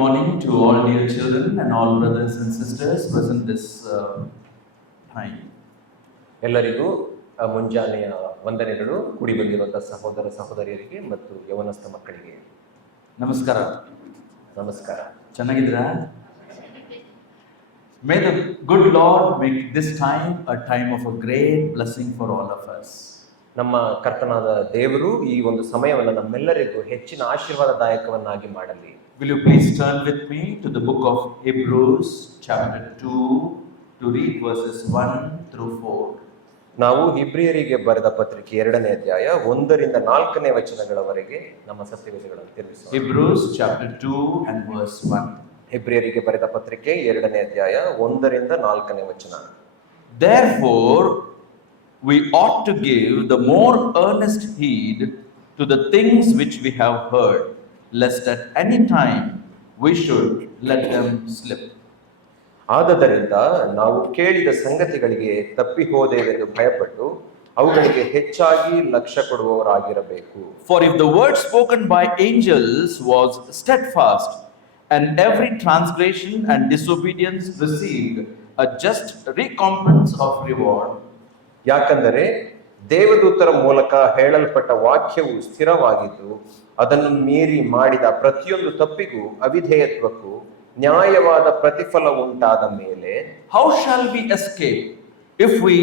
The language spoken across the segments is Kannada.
morning to all dear children and all brothers and sisters present this time. ಎಲ್ಲರಿಗೂ ಮುಂಜಾನೆಯ ವಂದನೆಗಳು. ಕೂಡಿ ಬಂದಿರುವಂತಹ ಸಹೋದರ ಸಹೋದರಿಯರಿಗೆ ಮತ್ತು ಯವನಸ್ಥ ಮಕ್ಕಳಿಗೆ ನಮಸ್ಕಾರ. ನಮಸ್ಕಾರ. ಚೆನ್ನಾಗಿದ್ದೀರಾ? May the good Lord make this time a time of a great blessing for all of us. ನಮ್ಮ ಕರ್ತನಾದ ದೇವರು ಈ ಒಂದು ಸಮಯವನ್ನು ನಮ್ಮೆಲ್ಲರಿಗೂ ಹೆಚ್ಚಿನ ಆಶೀರ್ವಾದದಾಯಕವನ್ನಾಗಿ ಮಾಡಲಿ. Will you please turn with me to the book of Hebrews chapter 2 to read verses 1 through 4. ನಾವು ಇಬ್ರಿಯರಿಗೆ ಬರೆದ ಪತ್ರಿಕೆ 2ನೇ ಅಧ್ಯಾಯ 1ರಿಂದ 4ನೇ ವಚನಗಳವರೆಗೆ ನಮ್ಮ ಸತ್ಯವೇದಗಳನ್ನು ತಿರುಗಿಸೋಣ. Hebrews chapter 2 and verse 1. ಇಬ್ರಿಯರಿಗೆ ಬರೆದ ಪತ್ರಿಕೆ 2ನೇ ಅಧ್ಯಾಯ 1ರಿಂದ 4ನೇ ವಚನ. Therefore we ought to give the more earnest heed to the things which we have heard, lest at any time we should let them slip. ಆದದರಿಂದ ನಾವು ಕೇಳಿದ ಸಂಗತಿಗಳಿಗೆ ತಪ್ಪಿ ಹೋದೆವೆಂದು ಭಯಪಟ್ಟು ಅವುಗಳಿಗೆ ಹೆಚ್ಚಾಗಿ ಲಕ್ಷ್ಯ ಕೊಡುವವರಾಗಿರಬೇಕು. For if the word spoken by angels was steadfast, and every transgression and disobedience received a just recompense of reward. ಯಾಕಂದರೆ ದೇವದೂತರ ಮೂಲಕ ಹೇಳಲ್ಪಟ್ಟ ವಾಕ್ಯವು ಸ್ಥಿರವಾಗಿದ್ದು ಅದನ್ನು ಮೀರಿ ಮಾಡಿದ ಪ್ರತಿಯೊಂದು ತಪ್ಪಿಗೂ ಅವಿಧೇಯತ್ವಕ್ಕೂ ನ್ಯಾಯವಾದ ಪ್ರತಿಫಲ ಉಂಟಾದ ಮೇಲೆ how shall we escape if we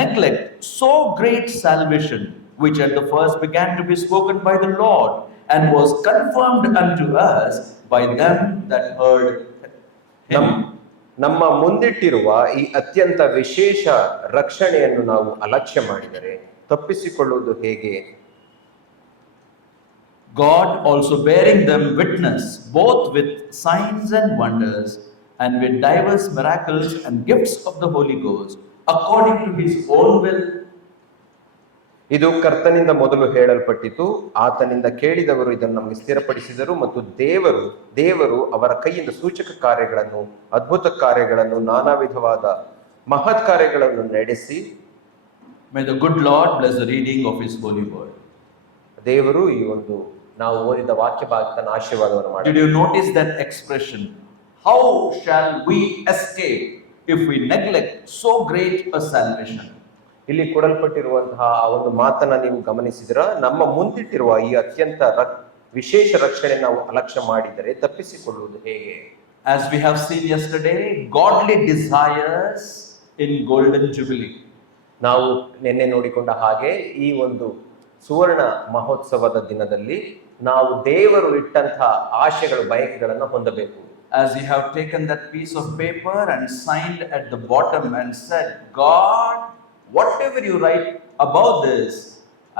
neglect so great salvation, which at the first began to be spoken by the Lord and was confirmed unto us by them that heard him. ನಮ್ಮ ಮುಂದಿಟ್ಟಿರುವ ಈ ಅತ್ಯಂತ ವಿಶೇಷ ರಕ್ಷಣೆಯನ್ನು ನಾವು ಅಲಕ್ಷ್ಯ ಮಾಡಿದರೆ ತಪ್ಪಿಸಿಕೊಳ್ಳುವುದು ಹೇಗೆ? God also bearing them witness, both with signs and wonders, and with diverse miracles and gifts of the Holy Ghost, according to his own will. ಇದು ಕರ್ತನಿಂದ ಮೊದಲು ಹೇಳಲ್ಪಟ್ಟಿತು, ಆತನಿಂದ ಕೇಳಿದವರು ಇದನ್ನು ನಮಗೆ ಸ್ಥಿರಪಡಿಸಿದರು, ಮತ್ತು ದೇವರು ಅವರ ಕೈಯಿಂದ ಸೂಚಕ ಕಾರ್ಯಗಳನ್ನು, ಅದ್ಭುತ ಕಾರ್ಯಗಳನ್ನು, ನಾನಾ ವಿಧವಾದ ಮಹತ್ ಕಾರ್ಯಗಳನ್ನು ನಡೆಸಿ. May the good Lord bless the reading of his holy word. ದೇವರು ಈ ಒಂದು ನಾವು ಓದಿದ ವಾಕ್ಯ ಭಾಗದ ಆಶೀರ್ವಾದವನ್ನು ಮಾಡಿ. Did you notice that expression? How shall we escape if we neglect so great a salvation? ಇಲ್ಲಿ ಕೊಡಲ್ಪಟ್ಟಿರುವಂತಹ ಆ ಒಂದು ಮಾತನ್ನ ನೀವು ಗಮನಿಸಿದ್ರ, ನಮ್ಮ ಮುಂದಿಟ್ಟಿರುವ ಈ ಅತ್ಯಂತ ವಿಶೇಷ ರಕ್ಷಣೆ ನಾವು ಅಲಕ್ಷ್ಯ ಮಾಡಿದರೆ ತಪ್ಪಿಸಿಕೊಳ್ಳುವುದು ಹೇಗೆ? As we have seen yesterday, godly desires in golden jubilee. ನಾವು ನಿನ್ನೆ ನೋಡಿಕೊಂಡ ಹಾಗೆ ಈ ಒಂದು ಸುವರ್ಣ ಮಹೋತ್ಸವದ ದಿನದಲ್ಲಿ ನಾವು ದೇವರು ಇಟ್ಟಂತಹ ಆಶೆಗಳು, ಬಯಕೆಗಳನ್ನು ಹೊಂದಬೇಕು. As you have taken that piece of paper and signed at the bottom and said, God, whatever you write about this,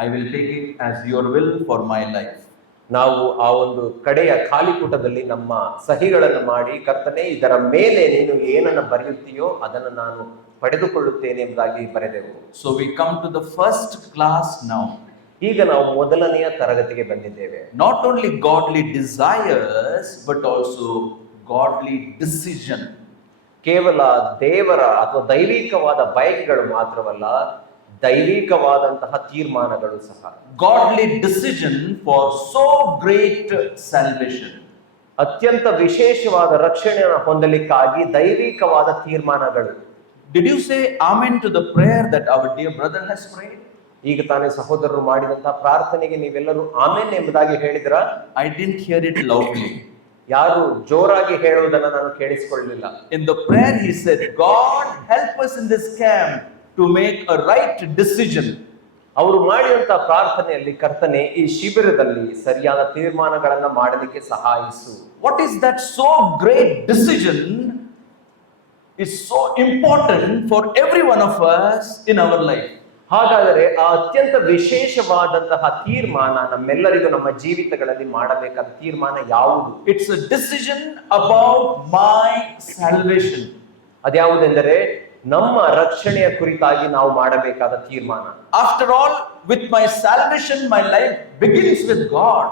I will take it as your will for my life. ನಾವು ಆ ಒಂದು ಕಡೆಯ ಖಾಲಿಪುಟದಲ್ಲಿ ನಮ್ಮ ಸಹಿಗಳನ್ನು ಮಾಡಿ, ಕರ್ತನೇ ಇದರ ಮೇಲೆ ನೀನು ಏನನ್ನು ಬರೆಯುತ್ತೀಯೋ ಅದನ್ನು ನಾನು ಪಡೆದುಕೊಳ್ಳುತ್ತೇನೆ ಎಂಬುದಾಗಿ ಬರೆದೆವು. So we come to the first class now. ಈಗ ನಾವು ಮೊದಲನೆಯ ತರಗತಿಗೆ ಬಂದಿದ್ದೇವೆ. Not only godly desires, but also godly decision. ಕೇವಲ ದೇವರ ಅಥವಾ ದೈವಿಕವಾದ ಬಯಕೆಗಳು ಮಾತ್ರವಲ್ಲ, ದೈವಿಕವಾದಂತಹ ತೀರ್ಮಾನಗಳು ಸಹ. Godly decision for so great salvation. ಅತ್ಯಂತ ವಿಶೇಷವಾದ ರಕ್ಷಣೆಯನ್ನು ಹೊಂದಲಿಕ್ಕಾಗಿ ದೈವಿಕವಾದ ತೀರ್ಮಾನಗಳು. Did you say amen to the prayer that our dear brother has prayed? ಈಗ ತಾನೇ ಸಹೋದರರು ಮಾಡಿದಂತಹ ಪ್ರಾರ್ಥನೆಗೆ ನೀವೆಲ್ಲರೂ ಆಮೆನ್ ಎಂಬುದಾಗಿ ಹೇಳಿದ್ರ? I didn't hear it loudly. ಯಾರು ಜೋರಾಗಿ ಹೇಳುವುದನ್ನು ನಾನು ಕೇಳಿಸಿಕೊಳ್ಳಲಿಲ್ಲ. In the prayer he said, God help us in this camp to make a right decision. ಅವರು ಮಾಡಿದಂತಹ ಪ್ರಾರ್ಥನೆಯಲ್ಲಿ, ಕರ್ತನೆ ಈ ಶಿಬಿರದಲ್ಲಿ ಸರಿಯಾದ ತೀರ್ಮಾನಗಳನ್ನ ಮಾಡಲಿಕ್ಕೆ ಸಹಾಯಿಸು. What is that so great decision is so important for every one of us in our life. ಹಾಗಾದರೆ ಆ ಅತ್ಯಂತ ವಿಶೇಷವಾದಂತಹ ತೀರ್ಮಾನ ನಮ್ಮೆಲ್ಲರಿಗೂ ನಮ್ಮ ಜೀವಿತಗಳಲ್ಲಿ ಮಾಡಬೇಕಾದ ತೀರ್ಮಾನ ಯಾವುದು? It's a decision about my salvation. ಅದ್ಯಾವುದೆಂದರೆ ನಮ್ಮ ರಕ್ಷಣೆಯ ಕುರಿತಾಗಿ ನಾವು ಮಾಡಬೇಕಾದ ತೀರ್ಮಾನ. After all, with my salvation, my life begins with God.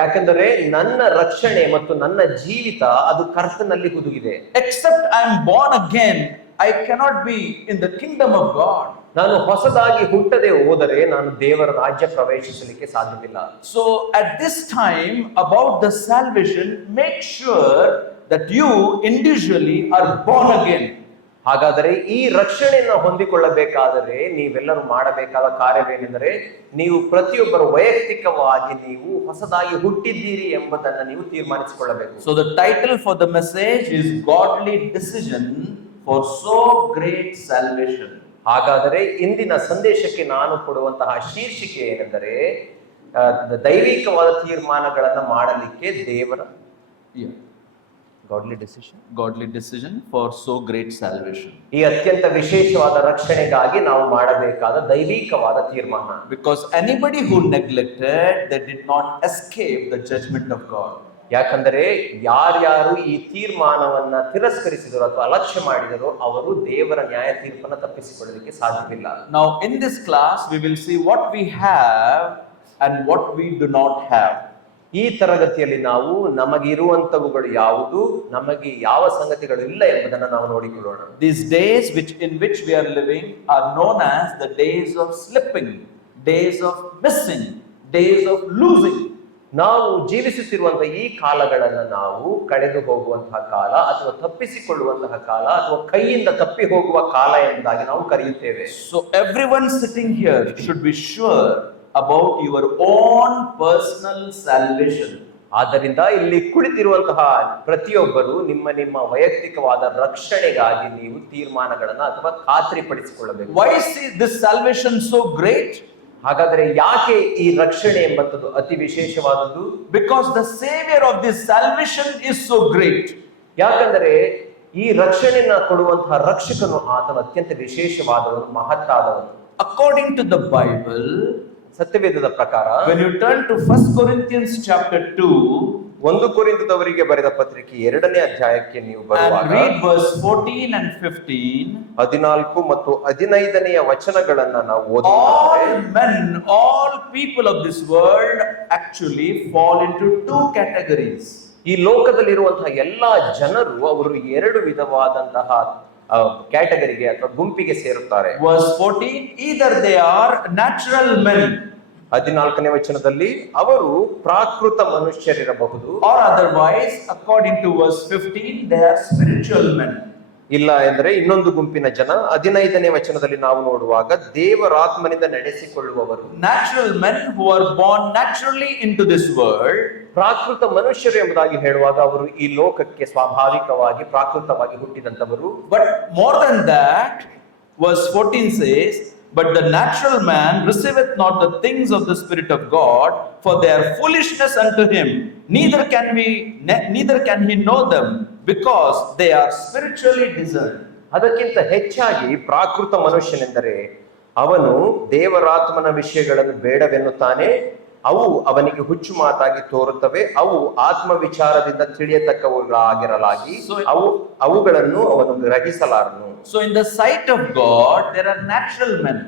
ಯಾಕಂದರೆ ನನ್ನ ರಕ್ಷಣೆ ಮತ್ತು ನನ್ನ ಜೀವಿತ ಅದು ಕರ್ತನಲ್ಲಿ ಹುದುಗಿದೆ. Except I am born again, I cannot be in the kingdom of God. ನಾನು ಹೊಸದಾಗಿ ಹುಟ್ಟದೆ ಹೋದರೆ ನಾನು ದೇವರ ರಾಜ್ಯ ಪ್ರವೇಶಿಸಲಿಕ್ಕೆ ಸಾಧ್ಯವಿಲ್ಲ. So at this time about the salvation, make sure that you individually are born again. ಹಾಗಾದರೆ ಈ ರಕ್ಷಣೆಯನ್ನು ಹೊಂದಿಕೊಳ್ಳಬೇಕಾದರೆ ನೀವೆಲ್ಲರೂ ಮಾಡಬೇಕಾದ ಕಾರ್ಯವೇನೆಂದರೆ ನೀವು ಪ್ರತಿಯೊಬ್ಬರು ವೈಯಕ್ತಿಕವಾಗಿ ನೀವು ಹೊಸದಾಗಿ ಹುಟ್ಟಿದ್ದೀರಿ ಎಂಬುದನ್ನು ನೀವು ತೀರ್ಮಾನಿಸಿಕೊಳ್ಳಬೇಕು. So the title for the message is Godly Decision for So Great Salvation. ಹಾಗಾದರೆ ಇಂದಿನ ಸಂದೇಶಕ್ಕೆ ನಾನು ಕೊಡುವಂತಹ ಶೀರ್ಷಿಕೆ ಏನೆಂದರೆ ದೈವಿಕವಾದ ತೀರ್ಮಾನಗಳನ್ನು ಮಾಡಲಿಕ್ಕೆ ದೇವರ Godly decision for so great salvation. ಈ ಅತ್ಯಂತ ವಿಶೇಷವಾದ ರಕ್ಷಣೆಗಾಗಿ ನಾವು ಮಾಡಬೇಕಾದ ದೈವಿಕವಾದ ತೀರ್ಮಾನ. Because anybody who neglected, they did not escape the judgment of God. ಯಾಕಂದರೆ ಯಾರ್ಯಾರು ಈ ತೀರ್ಮಾನವನ್ನ ತಿರಸ್ಕರಿಸಿದರು ಅಥವಾ ಅಲಕ್ಷ್ಯ ಮಾಡಿದರು ಅವರು ದೇವರ ನ್ಯಾಯ ತೀರ್ಪನ್ನು ತಪ್ಪಿಸಿಕೊಳ್ಳಲಿಕ್ಕೆ ಸಾಧ್ಯವಿಲ್ಲ. Now in this class we will see what we have and what we do not have. ಈ ತರಗತಿಯಲ್ಲಿ ನಾವು ನಮಗಿರುವಂತವುಗಳು ಯಾವುದು, ನಮಗೆ ಯಾವ ಸಂಗತಿಗಳು ಇಲ್ಲ ಎಂಬುದನ್ನು ನಾವು ನೋಡಿಕೊಳ್ಳೋಣ. These days in which we are living are known as the days of slipping, days of missing, days of losing. ನಾವು ಜೀವಿಸುತ್ತಿರುವಂತಹ ಈ ಕಾಲಗಳನ್ನು ನಾವು ಕಳೆದು ಹೋಗುವಂತಹ ಕಾಲ ಅಥವಾ ತಪ್ಪಿಸಿಕೊಳ್ಳುವಂತಹ ಕಾಲ ಅಥವಾ ಕೈಯಿಂದ ತಪ್ಪಿ ಹೋಗುವ ಕಾಲ ಎಂಬುದಾಗಿ ನಾವು ಕರೆಯುತ್ತೇವೆ. So everyone sitting here should be sure about your own personal salvation. ಆದ್ದರಿಂದ ಇಲ್ಲಿ ಕುಳಿತಿರುವಂತಹ ಪ್ರತಿಯೊಬ್ಬರು ನಿಮ್ಮ ವೈಯಕ್ತಿಕವಾದ ರಕ್ಷಣೆಗಾಗಿ ನೀವು ತೀರ್ಮಾನಗಳನ್ನ ಅಥವಾ ಖಾತ್ರಿಪಡಿಸಿಕೊಳ್ಳಬೇಕು. Why is this salvation so great? ಹಾಗಾದರೆ ಯಾಕೆ ಈ ರಕ್ಷಣೆ ಎಂಬಂತದ್ದು ಅತಿ ವಿಶೇಷವಾದದ್ದು? Because the savior of this salvation is so great. ಯಾಕಂದರೆ ಈ ರಕ್ಷಣೆಯನ್ನ ಕೊಡುವಂತಹ ರಕ್ಷಕನು ಆತನು ಅತ್ಯಂತ ವಿಶೇಷವಾದವನು, ಮಹತ್ತಾದವನು. According to the Bible, ಸತ್ಯವೇದದ ಪ್ರಕಾರ when you turn to 1 Corinthians chapter 2, 1 ಕೊರಿಂಥದವರಿಗೆ ಬರೆದ ಪತ್ರಿಕೆ 2ನೇ ಅಧ್ಯಾಯಕ್ಕೆ ನೀವು ಬರುವಾಗ and read verse 14 and 15, 14 ಮತ್ತು 15ನೆಯ ವಚನಗಳನ್ನ ನಾವು ಓದಿದರೆ all men, all people of this world actually fall into two categories. ಈ ಲೋಕದಲ್ಲಿರುವಂತಹ ಎಲ್ಲಾ ಜನರು ಅವರು ಎರಡು ವಿಧವಾದಂತಹ ಕ್ಯಾಟಗರಿಗೆ ಅಥವಾ ಗುಂಪಿಗೆ ಸೇರುತ್ತಾರೆ. Verse 14, either they are natural men, 14ನೇ ವಚನದಲ್ಲಿ ಅವರು ಪ್ರಾಕೃತ ಮನುಷ್ಯರಿರಬಹುದು, or otherwise according to verse 15 they are spiritual men. ಇಲ್ಲ ಎಂದರೆ ಇನ್ನೊಂದು ಗುಂಪಿನ ಜನ 15ನೇ ವಚನದಲ್ಲಿ ನಾವು ನೋಡುವಾಗ ದೇವರಾತ್ಮನಿಂದ ನಡೆಸಿಕೊಳ್ಳುವವರು. Natural men who are born naturally into this world. ಪ್ರಾಕೃತ ಮನುಷ್ಯರು ಎಂಬುದಾಗಿ ಹೇಳುವಾಗ ಅವರು ಈ ಲೋಕಕ್ಕೆ ಸ್ವಾಭಾವಿಕವಾಗಿ ಪ್ರಾಕೃತವಾಗಿ ಹುಟ್ಟಿದಂತವರು. But more than that, verse 14 says, but the natural man receiveth not the things of the Spirit of God, for they are foolishness unto him, neither can he know them, because they are spiritually discerned. ಅದಕ್ಕಿಂತ ಹೆಚ್ಚಾಗಿ ಪ್ರಾಕೃತ ಮನುಷ್ಯನೆಂದರೆ ಅವನು ದೇವರಾತ್ಮನ ವಿಷಯಗಳನ್ನು ಬೇಡವೆನ್ನುತ್ತಾನೆ, ಅವು ಅವನಿಗೆ ಹುಚ್ಚು ಮಾತಾಗಿ ತೋರುತ್ತವೆ, ಅವು ಆತ್ಮ ವಿಚಾರದಿಂದ ತಿಳಿಯತಕ್ಕವುಗಳಾಗಿರಲಾಗಿ ಅವುಗಳನ್ನು ಅವನು ಗ್ರಹಿಸಲಾರನು. So in the sight of God there are natural men.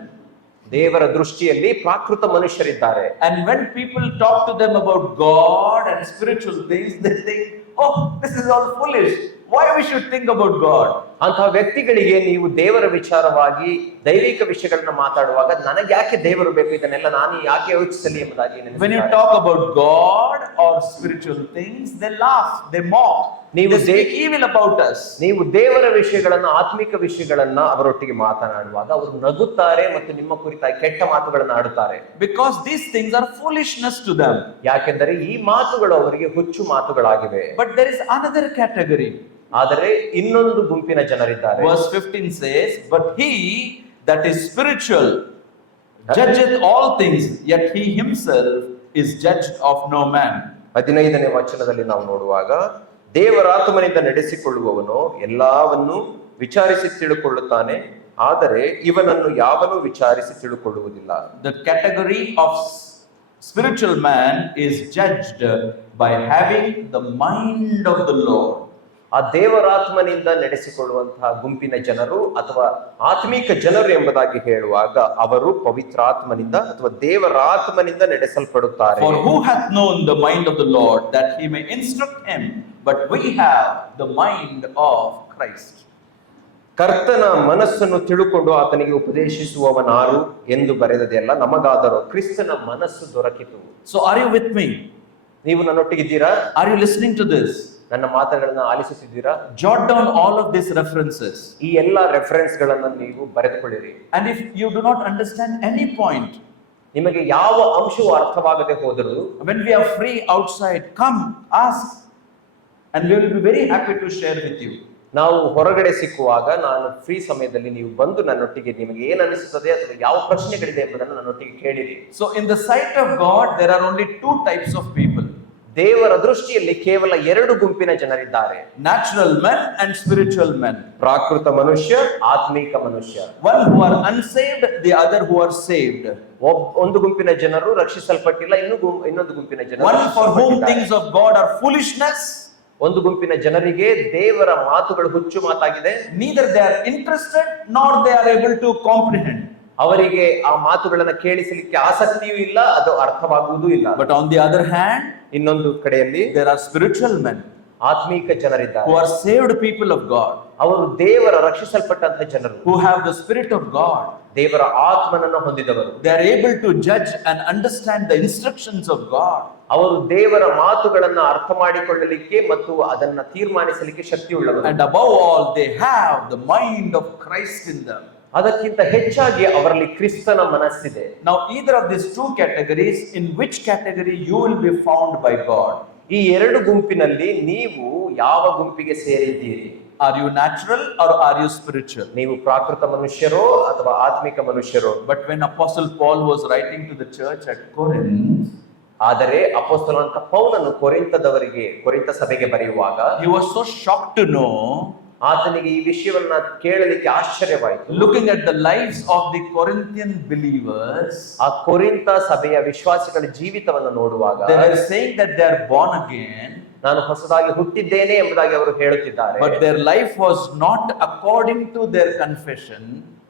ದೇವರ ದೃಷ್ಟಿಯಲ್ಲಿ ಪ್ರಾಕೃತ ಮನುಷ್ಯರಿದ್ದಾರೆ. And when people talk to them about God and spiritual things, they think, oh, this is all foolish. Why we should think about God? ಅಂತಹ ವ್ಯಕ್ತಿಗಳಿಗೆ ನೀವು ದೇವರ ವಿಚಾರವಾಗಿ ದೈವಿಕ ವಿಷಯಗಳನ್ನ ಮಾತಾಡುವಾಗ ನನಗೆ ಯಾಕೆ ದೇವರು ಬೇಕು, ಇದನ್ನೆಲ್ಲ ನಾನು ಯಾಕೆ ಯೋಚಿಸಲಿ ಎಂಬುದಾಗಿ. When you talk about God or spiritual things, they laugh, they mock, they speak evil about us. ನೀವು ದೇವರ ವಿಷಯಗಳನ್ನ ಆತ್ಮಿಕ ವಿಷಯಗಳನ್ನ ಅವರೊಟ್ಟಿಗೆ ಮಾತನಾಡುವಾಗ ಅವರು ನಗುತ್ತಾರೆ ಮತ್ತು ನಿಮ್ಮ ಕುರಿತಾಗಿ ಕೆಟ್ಟ ಮಾತುಗಳನ್ನು ಆಡುತ್ತಾರೆ. Because these things are foolishness to them. ಯಾಕೆಂದರೆ ಈ ಮಾತುಗಳು ಅವರಿಗೆ ಹುಚ್ಚು ಮಾತುಗಳಾಗಿವೆ. But there is another category. ಆದರೆ ಇನ್ನೊಂದು ಗುಂಪಿನ ಜನರಿದ್ದಾರೆ. Verse 15 says, but he that is spiritual judgeth all things, yet he himself is judged of no man. 15ನೇ ವಚನದಲ್ಲಿ ನಾವು ನೋಡುವಾಗ ದೇವರಾತ್ಮನಿಂದ ನಡೆಸಿಕೊಳ್ಳುವವನು ಎಲ್ಲವನ್ನು ವಿಚಾರಿಸಿ ತಿಳುಕೊಳ್ಳುತ್ತಾನೆ, ಆದರೆ ಇವನನ್ನು ಯಾವನೂ ವಿಚಾರಿಸಿ ತಿಳುಕೊಳ್ಳುವುದಿಲ್ಲ. The category of spiritual man is judged by having the mind of the Lord. ಆ ದೇವರಾತ್ಮನಿಂದ ನಡೆಸಿಕೊಳ್ಳುವಂತಹ ಗುಂಪಿನ ಜನರು ಅಥವಾ ಆತ್ಮಿಕ ಜನರು ಎಂಬುದಾಗಿ ಹೇಳುವಾಗ ಅವರು ಪವಿತ್ರಾತ್ಮನಿಂದ ಅಥವಾ ದೇವರಾತ್ಮನಿಂದ ನಡೆಸಲ್ಪಡುತ್ತಾರೆ. For who hath known the mind of the Lord that he may instruct him, but we have the mind of Christ. ಕರ್ತನ ಮನಸ್ಸನ್ನು ತಿಳುಕೊಂಡು ಆತನಿಗೆ ಉಪದೇಶಿಸುವವನಾರು ಎಂದು ಬರೆದದೆಯಲ್ಲ, ನಮಗಾದರೂ ಕ್ರಿಸ್ತನ ಮನಸ್ಸು ದೊರಕಿತು. So are you with me? ನೀವು ನನ್ನೊಟ್ಟಿಗಿದ್ದೀರಾ? Are you listening to this? ನನ್ನ ಮಾತುಗಳನ್ನ ಆಲಿಸುತ್ತಿದ್ದೀರಾ? Jot down all of these references. ಈ ಎಲ್ಲಾ ರೆಫರೆನ್ಸ್ ಗಳನ್ನ ನೀವು ಬರೆದುಕೊಳ್ಳಿರಿ. And if you do not understand any point, ನಿಮಗೆ ಯಾವ ಅಂಶವೂ ಅರ್ಥವಾಗದೆ ಹೋದರೂ, when we are free outside, come, ask, and we will be very happy to share with you. ನಾವು ಹೊರಗಡೆ ಸಿಕ್ಕುವಾಗ, ನಾನು ಫ್ರೀ ಸಮಯದಲ್ಲಿ ನೀವು ಬಂದು ನನ್ನೊಟ್ಟಿಗೆ ನಿಮಗೆ ಏನ್ ಅನಿಸುತ್ತದೆ ಅಥವಾ ಯಾವ ಪ್ರಶ್ನೆಗಳಿದೆ ಎಂಬುದನ್ನು ನನ್ನೊಟ್ಟಿಗೆ ಕೇಳಿರಿ. So in the sight of God, there are only two types of people. ದೇವರ ದೃಷ್ಟಿಯಲ್ಲಿ ಕೇವಲ ಎರಡು ಗುಂಪಿನ ಜನರಿದ್ದಾರೆ. Natural men and spiritual men. ಪ್ರಾಕೃತ ಮನುಷ್ಯ, ಆತ್ಮಿಕ ಮನುಷ್ಯ. One who are unsaved, the other who are saved. ಒಂದು ಗುಂಪಿನ ಜನರು ರಕ್ಷಿಸಲ್ಪಟ್ಟಿಲ್ಲ, ಇನ್ನೊಂದು ಗುಂಪಿನ ಜನರು One for whom things of God are foolishness. ಒಂದು ಗುಂಪಿನ ಜನರಿಗೆ ದೇವರ ಮಾತುಗಳು ಹುಚ್ಚು ಮಾತಾಗಿದೆ. Neither they are interested nor they are able to comprehend. ಅವರಿಗೆ ಆ ಮಾತುಗಳನ್ನ ಕೇಳಿಸಲಿಕ್ಕೆ ಆಸಕ್ತಿಯೂ ಇಲ್ಲ, ಅದು ಅರ್ಥವಾಗುವುದೂ ಇಲ್ಲ. But on the other hand, ಇನ್ನೊಂದು ಕಡೆಯಲ್ಲಿ there are spiritual men ಆತ್ಮಿಕ ಜನರಿದ್ದಾರೆ, who are saved people of God, ಅವರು ದೇವರ ರಕ್ಷಿಸಲ್ಪಟ್ಟಂತಹ ಜನರು, who have the Spirit of God. ದೇವರ ಆತ್ಮನನ್ನು ಹೊಂದಿದವರು. They are able to judge and understand the instructions of God. ಅವರು ದೇವರ ಮಾತುಗಳನ್ನ ಅರ್ಥ ಮಾಡಿಕೊಳ್ಳಲಿಕ್ಕೆ ಮತ್ತು ಅದನ್ನ ತೀರ್ಮಾನಿಸಲಿಕ್ಕೆ ಶಕ್ತಿಯುಳ್ಳವರು. And above all, they have the mind of Christ in them. ಅದಕ್ಕಿಂತ ಹೆಚ್ಚಾಗಿ ಅವರಲ್ಲಿ ಕ್ರಿಸ್ತನ ಮನಸ್ಸಿದೆ. Now, either of these two categories, in which category you will be found by God? ಈ ಎರಡು ಗುಂಪಿನಲ್ಲಿ ನೀವು ಯಾವ ಗುಂಪಿಗೆ ಸೇರಿದ್ದೀರಿ? Are you natural or are you spiritual? ನೀವು ಪ್ರಾಕೃತ ಮನುಷ್ಯರೋ ಅಥವಾ ಆತ್ಮಿಕ ಮನುಷ್ಯರೋ? But when Apostle Paul was writing to the church at Corinth, ಆದರೆ ಅಪೊಸ್ತಲನಾದ ಪೌಲನು ಕೊರಿಂಥ ಸಭೆಗೆ ಬರೆಯುವಾಗ, he was so shocked to know, ಆತನಿಗೆ ಈ ವಿಷಯವನ್ನ ಕೇಳಲಿಕ್ಕೆ ಆಶ್ಚರ್ಯವಾಯಿತು. looking at the lives of the Corinthian believers, ಆ ಕೊರಿಂಥ ಸಭೆಯ ವಿಶ್ವಾಸಿಗಳ ಜೀವಿತವನ್ನು ನೋಡುವಾಗ, they were saying that they are born again, ನಾನು ಹೊಸದಾಗಿ ಹುಟ್ಟಿದ್ದೇನೆ ಎಂಬುದಾಗಿ ಅವರು ಹೇಳುತ್ತಿದ್ದಾರೆ. but their life was not according to their confession.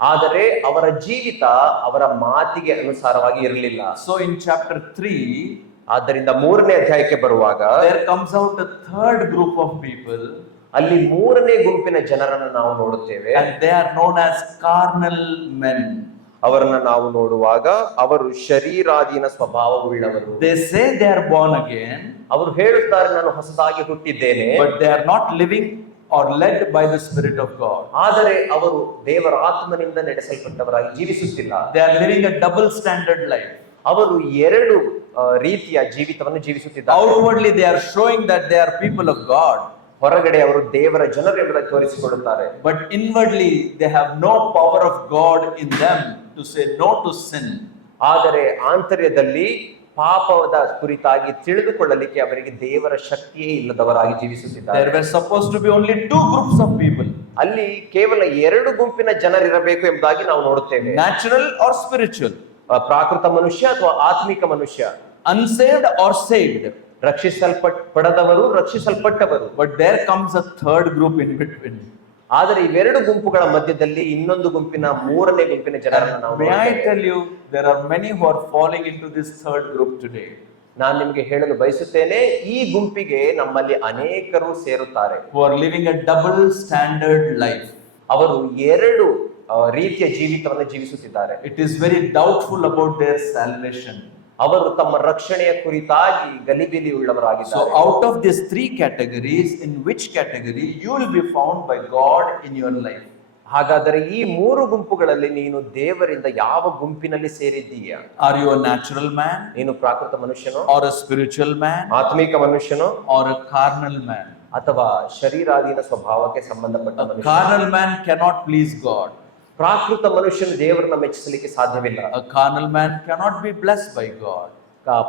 ಆದರೆ ಅವರ ಜೀವಿತ ಅವರ ಮಾತಿಗೆ ಅನುಸಾರವಾಗಿ ಇರಲಿಲ್ಲ. So in chapter 3, ಆದ್ದರಿಂದ 3ನೇ ಅಧ್ಯಾಯಕ್ಕೆ ಬರುವಾಗ there comes out a third group of people, ಅಲ್ಲಿ 3ನೇ ಗುಂಪಿನ ಜನರನ್ನು ನಾವು ನೋಡುತ್ತೇವೆ. and they are known as carnal men. ಅವರನ್ನ ನಾವು ನೋಡುವಾಗ ಅವರು ಶರೀರಾಧೀನ ಸ್ವಭಾವವುಳ್ಳವರು. They say they are born again, ಅವರು ಹೇಳುತ್ತಾರೆ, ನಾನು ಹೊಸದಾಗಿ ಹುಟ್ಟಿದ್ದೇನೆ, but they are not living or led by the Spirit of God. ಆದರೆ ಅವರು ದೇವರ ಆತ್ಮನಿಂದ ನಡೆಸಲ್ಪಟ್ಟವರಾಗಿ ಜೀವಿಸುತ್ತಿಲ್ಲ. They are living a double standard life. ಅವರು ಎರಡು ರೀತಿಯ ಜೀವಿತವನ್ನು ಜೀವಿಸುತ್ತಿದ್ದಾರೆ. Outwardly they are showing that they are people of God, ಹೊರಗಡೆ ಅವರು ದೇವರ ಜನರು ಎಂಬುದಾಗಿ ತೋರಿಸಿಕೊಳ್ಳುತ್ತಾರೆ. but inwardly they have no power of God in them to say no to sin. ಆದರೆ ಆಂತರ್ಯದಲ್ಲಿ ಪಾಪದ ಕುರಿತಾಗಿ ತಿಳಿದುಕೊಳ್ಳಲಿಕ್ಕೆ ಅವರಿಗೆ ದೇವರ ಶಕ್ತಿಯೇ ಇಲ್ಲದವರಾಗಿ ಜೀವಿಸುತ್ತಿದ್ದಾರೆ. There were supposed to be only two groups of people, ಅಲ್ಲಿ ಕೇವಲ ಎರಡು ಗುಂಪಿನ ಜನರಿರಬೇಕು ಎಂಬುದಾಗಿ ನಾವು ನೋಡುತ್ತೇವೆ. natural or spiritual, ಪ್ರಾಕೃತ ಮನುಷ್ಯ ಅಥವಾ ಆತ್ಮಿಕ ಮನುಷ್ಯ, unsaved or saved. ಪಡದವರು, ರಕ್ಷಿಸಲ್ಪಟ್ಟವರು. But there comes a third group in between. ಆದರೆ ಇವೆರಡು ಗುಂಪುಗಳ ಮಧ್ಯದಲ್ಲಿ ಇನ್ನೊಂದು ಗುಂಪಿನ 3ನೇ ಗುಂಪಿನ ಜನರನ್ನು ನಾವು May I tell you, there are many who are falling into this third group today. ನಾನು ನಿಮಗೆ ಹೇಳಲು ಬಯಸುತ್ತೇನೆ, ಈ ಗುಂಪಿಗೆ ನಮ್ಮಲ್ಲಿ ಅನೇಕರು ಸೇರುತ್ತಾರೆ. Who are living a double standard life. ಅವರು ಎರಡು ರೀತಿಯ ಜೀವಿತವನ್ನು ಜೀವಿಸುತ್ತಿದ್ದಾರೆ. It is very doubtful about their salvation. ಅವರು ತಮ್ಮ ರಕ್ಷಣೆಯ ಕುರಿತಾಗಿ ಗಲಿಬಿಲಿ ಉಳ್ಳವರಾಗಿದ್ದಾರೆ. So out of these three categories, in which category you will be found by God in your life? ಹಾಗಾದರೆ ಈ 3 ಗುಂಪುಗಳಲ್ಲಿ ನೀನು ದೇವರಿಂದ ಯಾವ ಗುಂಪಿನಲ್ಲಿ ಸೇರಿದ್ದೀಯಾ? Are you a natural man? ನೀನು ಪ್ರಾಕೃತ ಮನುಷ್ಯನೋ, or a spiritual man? ಆತ್ಮಿಕ ಮನುಷ್ಯನೋ, or a carnal man? ಅಥವಾ ಶರೀರಾಧೀನ ಸ್ವಭಾವಕ್ಕೆ ಸಂಬಂಧಪಟ್ಟ A ಮನುಷ್ಯ? carnal man cannot please God. ಪ್ರಾಕೃತ ಮನುಷ್ಯನು ದೇವರನ್ನ ಮೆಚ್ಚಿಸಲಿಕ್ಕೆ ಸಾಧ್ಯವಿಲ್ಲ. A carnal man cannot be blessed by God.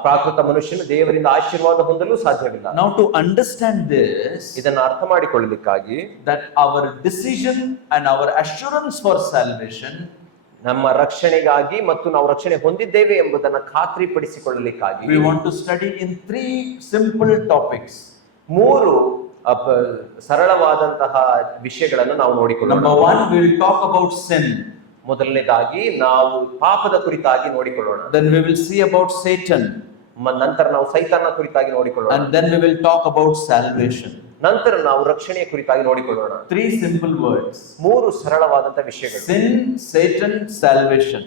ಪ್ರಾಕೃತ ಮನುಷ್ಯನು ದೇವರಿಂದ ಆಶೀರ್ವಾದ ಹೊಂದಲು ಸಾಧ್ಯವಿಲ್ಲ. Now to understand this, ಇದನ್ನು ಅರ್ಥ ಮಾಡಿಕೊಳ್ಳಲಿಕ್ಕಾಗಿ, that our decision and our assurance for salvation, ನಮ್ಮ ರಕ್ಷಣೆಗಾಗಿ ಮತ್ತು ನಾವು ರಕ್ಷಣೆ ಹೊಂದಿದ್ದೇವೆ ಎಂಬುದನ್ನು ಖಾತ್ರಿಪಡಿಸಿಕೊಳ್ಳಲಿಕ್ಕಾಗಿ, we want to study in 3 simple topics. 3 ಸರಳವಾದಂತಹ ವಿಷಯಗಳನ್ನು ನಾವು ನೋಡಿಕೊಳ್ಳೋಣ. Number 1, we will talk about sin. ಮೊದಲನೇದಾಗಿ ನಾವು ಪಾಪದ ಕುರಿತಾಗಿ ನೋಡಿಕೊಳ್ಳೋಣ. Then we will see about Satan. ನಂತರ ನಾವು ಸೈತಾನನ ಕುರಿತಾಗಿ ನೋಡಿಕೊಳ್ಳೋಣ. And then we will talk about salvation. ನಂತರ ನಾವು ರಕ್ಷಣೆಯ ಕುರಿತಾಗಿ ನೋಡಿಕೊಳ್ಳೋಣ. 3 simple words: 3 ಸರಳವಾದಂತ ವಿಷಯಗಳು: sin, Satan, salvation.